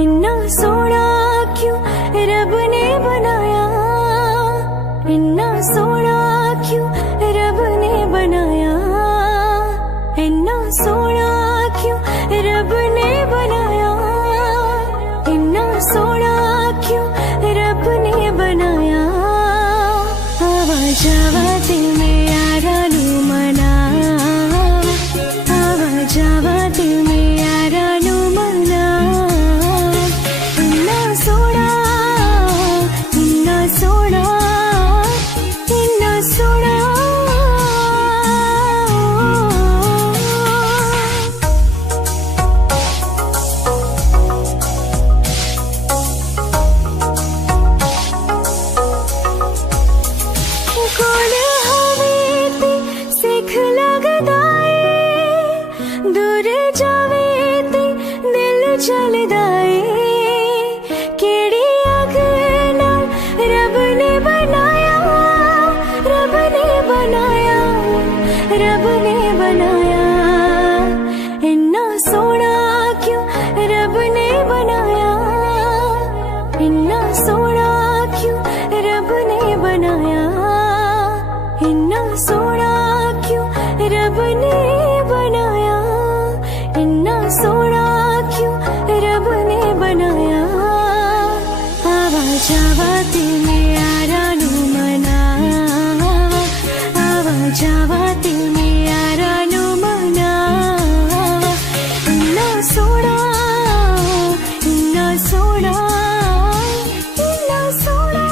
इन्ना सोना क्यों रब ने बनाया, इन्ना सोना क्यों रब ने बनाया, इन्ना सोना क्यों रब ने बनाया, इन्ना सोना क्यों रब ने बनाया। आवाज आवाज में यारा नू मना, आवाज आवाज में यारा नू मना। इन्ना सोना, इन्ना सोना, इन्ना सोना। कोल होवे ते सिख लगदा ए, दूर जावे ते दिल चलदा ए। केड़ी अग नाल रब ने बनाया, रब ने बनाया, रब ने बनाया। इन्ना सोना क्यों रब ने बनाया, इन्ना सोना क्यों रब ने बनाया, इन्ना सोना क्यों रब ने बनाया, इन्ना सोना क्यों रब ने बनाया। आवाज आवाज में यारा नू मना, आवाज आवाज में यारा नू मना। इन्ना सोना, इन्ना सोना, इन्ना सोना।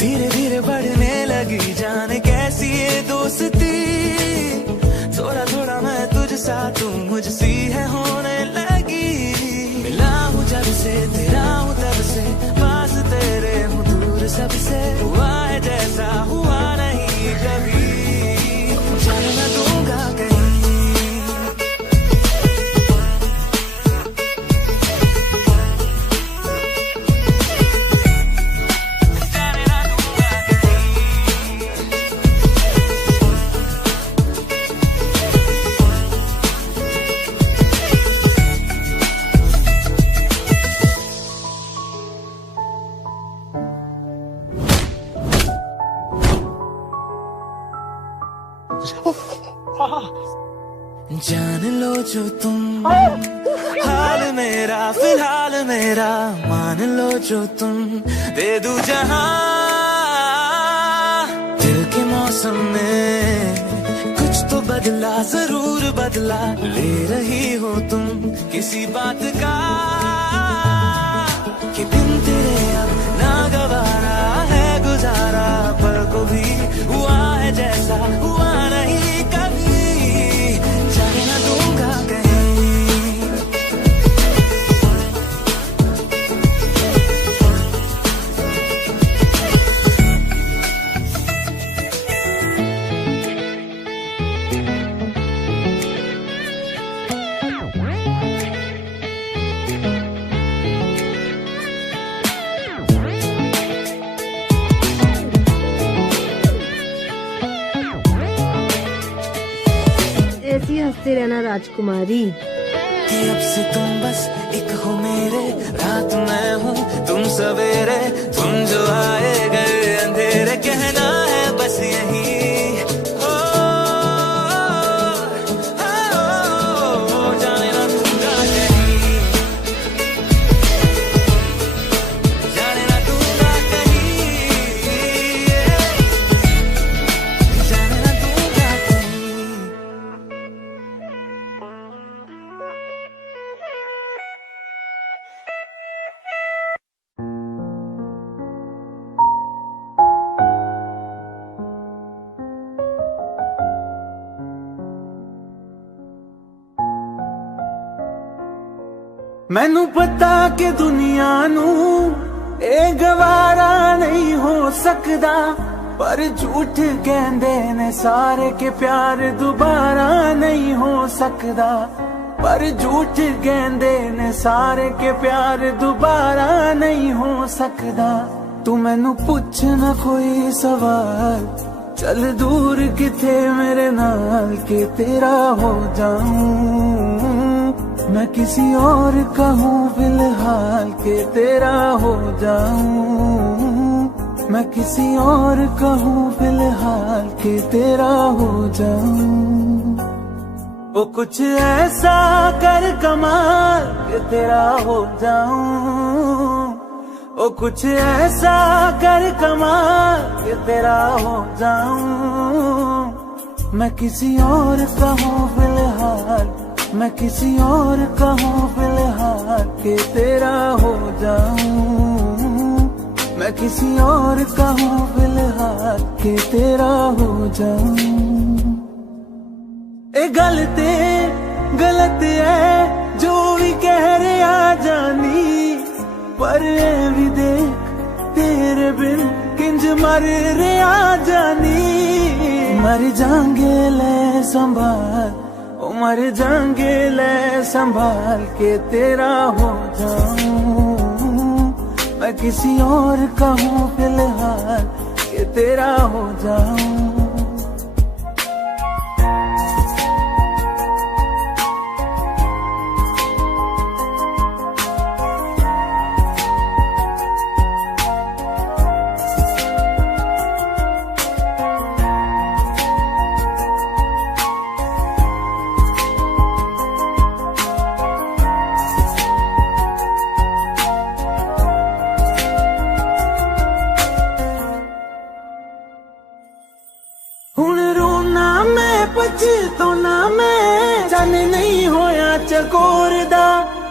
धीरे धीरे बढ़ने लगी जाने कैसी ये दोस्ती, थोड़ा थोड़ा मैं तुझसा तू मुझसी है होने लगी। मिला हूँ जब से तेरा हूँ तब से, पास तेरे हूँ दूर सबसे। हुआ है जैसा हुआ नहीं कभी, जाने मैं दूंगा कहीं। जान लो जो तुम हाल मेरा फिलहाल मेरा, मान लो जो तुम दे दूं जहां। दिल के मौसम में कुछ तो बदला, जरूर बदला। ले रही हो तुम किसी बात का, कि बिन तेरे अब ना गवारा है गुजारा। पल को भी हुआ है जैसा हुआ नहीं कभी, जाने ना दूंगा कहीं। ही हंसते रहना राजकुमारी। कि अब से तुम बस एक हो मेरे, रात मैं हूँ तुम सवेरे, तुम जो आए गए अंधेरे, कहना है बस यही। जाने ना दूंगा कहीं, जाने ना दूंगा कहीं, जाने ना दूंगा कहीं। मैनू पता कि दुनिया नू ए गवारा नहीं हो सकदा, पर झूठ कहंदे ने सारे के प्यार दोबारा नहीं हो सकदा, पर झूठ कहंदे ने सारे के प्यार दोबारा नहीं हो सकदा। तू मैनू पुछ ना कोई सवाल, चल दूर किथे मेरे नाल के तेरा हो जाऊं, मैं किसी और का हूँ फिलहाल के तेरा हो जाऊं, मैं किसी और का हूँ फिलहाल के तेरा हो जाऊं। ओ कुछ ऐसा कर कमाल के तेरा हो जाऊं, ओ कुछ ऐसा कर कमाल के तेरा हो जाऊं, मैं किसी और का हूँ फिलहाल, मैं किसी और का हूँ फिलहाल के तेरा हो जाऊं, मैं किसी और का हूँ फिलहाल के तेरा हो जाऊं। ए गलत है जो भी कह रहे आ जानी, पर ए भी देख तेरे बिन किंज मर रहे आ जानी। मर जाएंगे ले संभाल, ओ मर जाएंगे ले संभाल के तेरा हो जाऊं, मैं किसी और का हूँ फिलहाल के तेरा हो जाऊं। तो ना मैं जाने नहीं होया चकोर दा,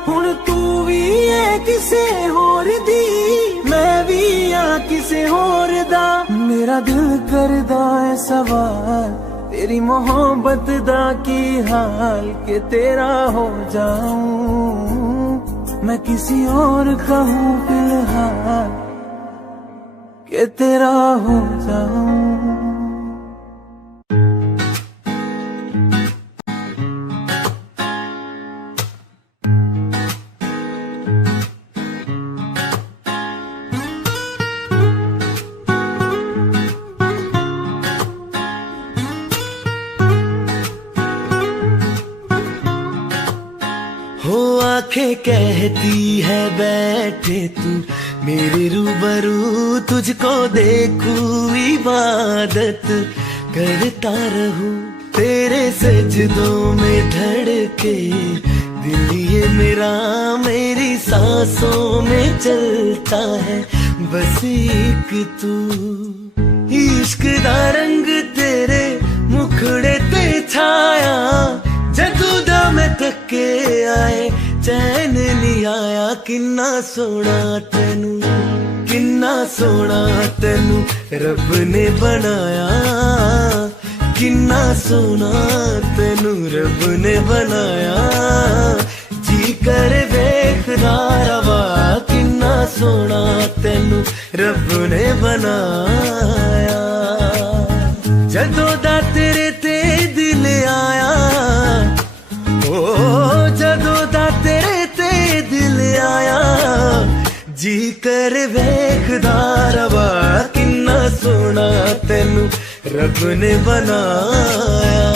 हुण तू भी है किसे होर दी, मैं भी हाँ किसे होर दा। मेरा दिल करदा है सवाल तेरी मोहब्बत दा की हाल के तेरा हो जाऊं, मैं किसी और का हूँ फिलहाल के तेरा हो जाऊं। आंखें कहती है बैठे तू मेरे रूबरू, तुझको देखूं इबादत करता रहूं, तेरे सजदों में धड़के दिल ये मेरा, मेरी सांसों में चलता है बस एक तू। इश्क दा रंग तेरे मुखड़े ते छाया, जदू दा मैं थके आए चैन नहीं आया, किन्ना सोना तेनू, किन्ना सोना तेनू रब ने बनाया, किन्ना सोना तेनू रब ने बनाया। जी कर वेखदा रवा किन्ना सोना तेनू रब ने बनाया। जदों दा तेरे ते दिल आया, ओ जदों दा तेरे ते दिल आया, जी कर वेखदा रवा किन्ना सोना तेनू रब ने बनाया।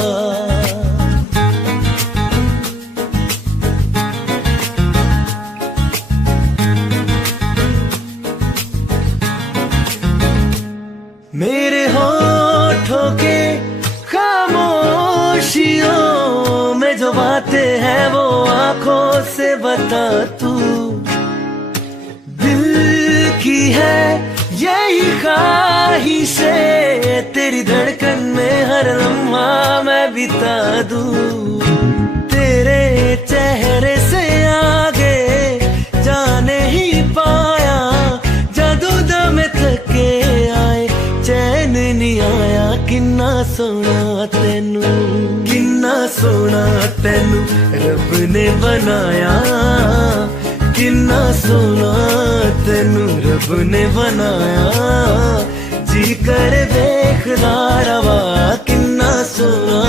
बातें हैं वो आंखों से बता तू। दिल की है यही ख्वाहिशें, तेरी धड़कन में हर लम्हा मैं बिता दूं। तेरे चेहरे से आगे जाने ही पाया, जादू दम थके आए चैन नहीं आया। किन्ना सोना तेनू, किन्ना सोना तेनू रब ने बनाया। किन्ना सोना तेनू रब ने बनाया, जी कर देखदा रवा। किन्ना सोना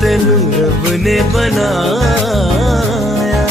तेनू रब ने बनाया।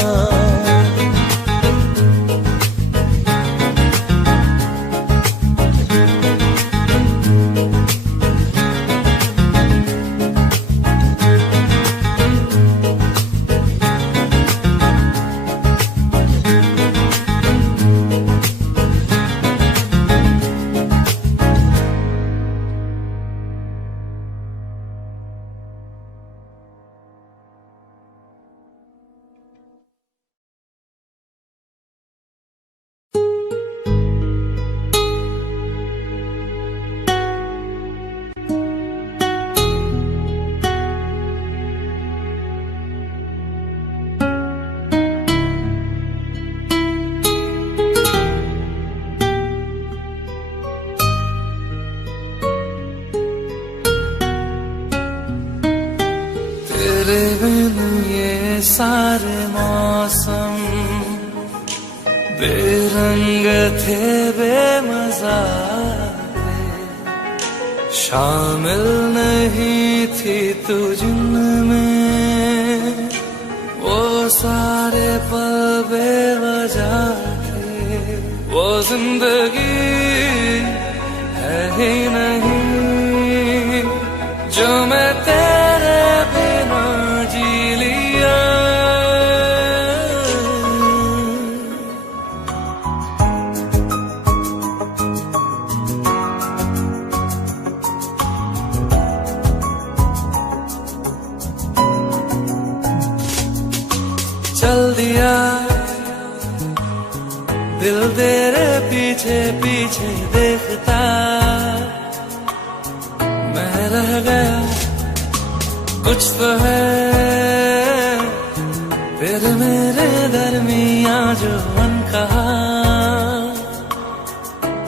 तेरे बिन ये सारे मौसम बेरंग थे, बेमजा थे। शामिल नहीं थी तू जिनमें, वो सारे पल बेवजह थे। वो जिंदगी है ही नहीं जो मैं तेरे बिना जी लिया। चल दिया दिल तेरे पीछे पीछे देखता, मैं रह गया कुछ तो है फिर मेरे दरमिया जो अनकहा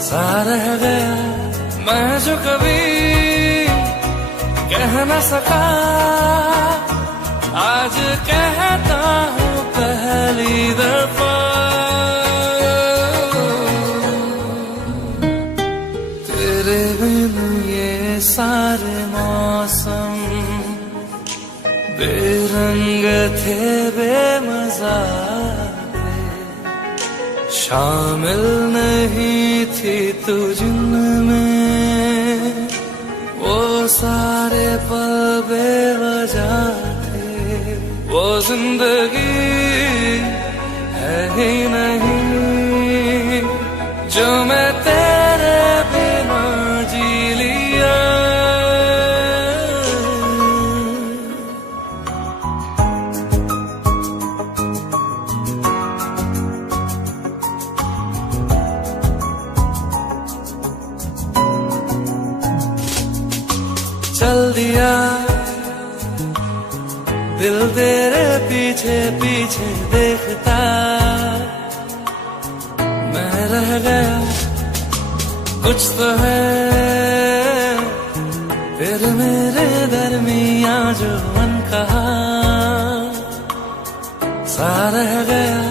सा रह गया। मैं जो कभी कह न सका आज कहता हूँ पहली दफा। तेरे बिन ये सारे मौसम बेरंग थे, बेमजा थे। शामिल नहीं थी तू जिनमें, वो सारे पल बेवजह थे। वो जिंदगी है ही नहीं जो मैं तेरे बिना जी लिया। चल दिया दिल तेरे पीछे पीछे देखता, मैं रह गया कुछ तो है फिर मेरे दरमिया जो अनकहा सा रह गया।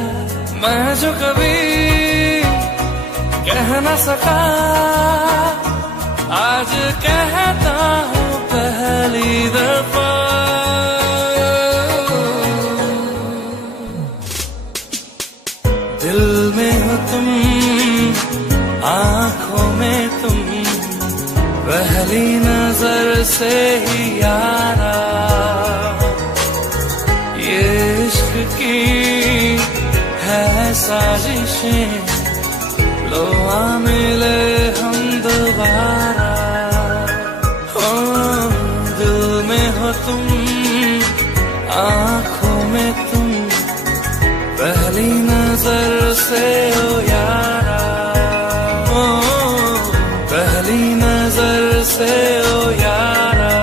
मैं जो कभी कह न सका आज कहता हूँ पहली दफा। दिल में हो तुम, आँखों में तुम, पहली नजर से ही यारा। ये इश्क की है साजिशें, लो आ मिले हम दोबारा। हो दिल में हो तुम, आँखों से ओ यारा, पहली नजर से ओ यारा।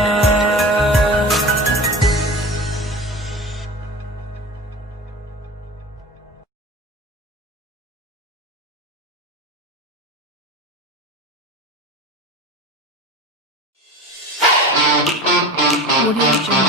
Audio Jungle.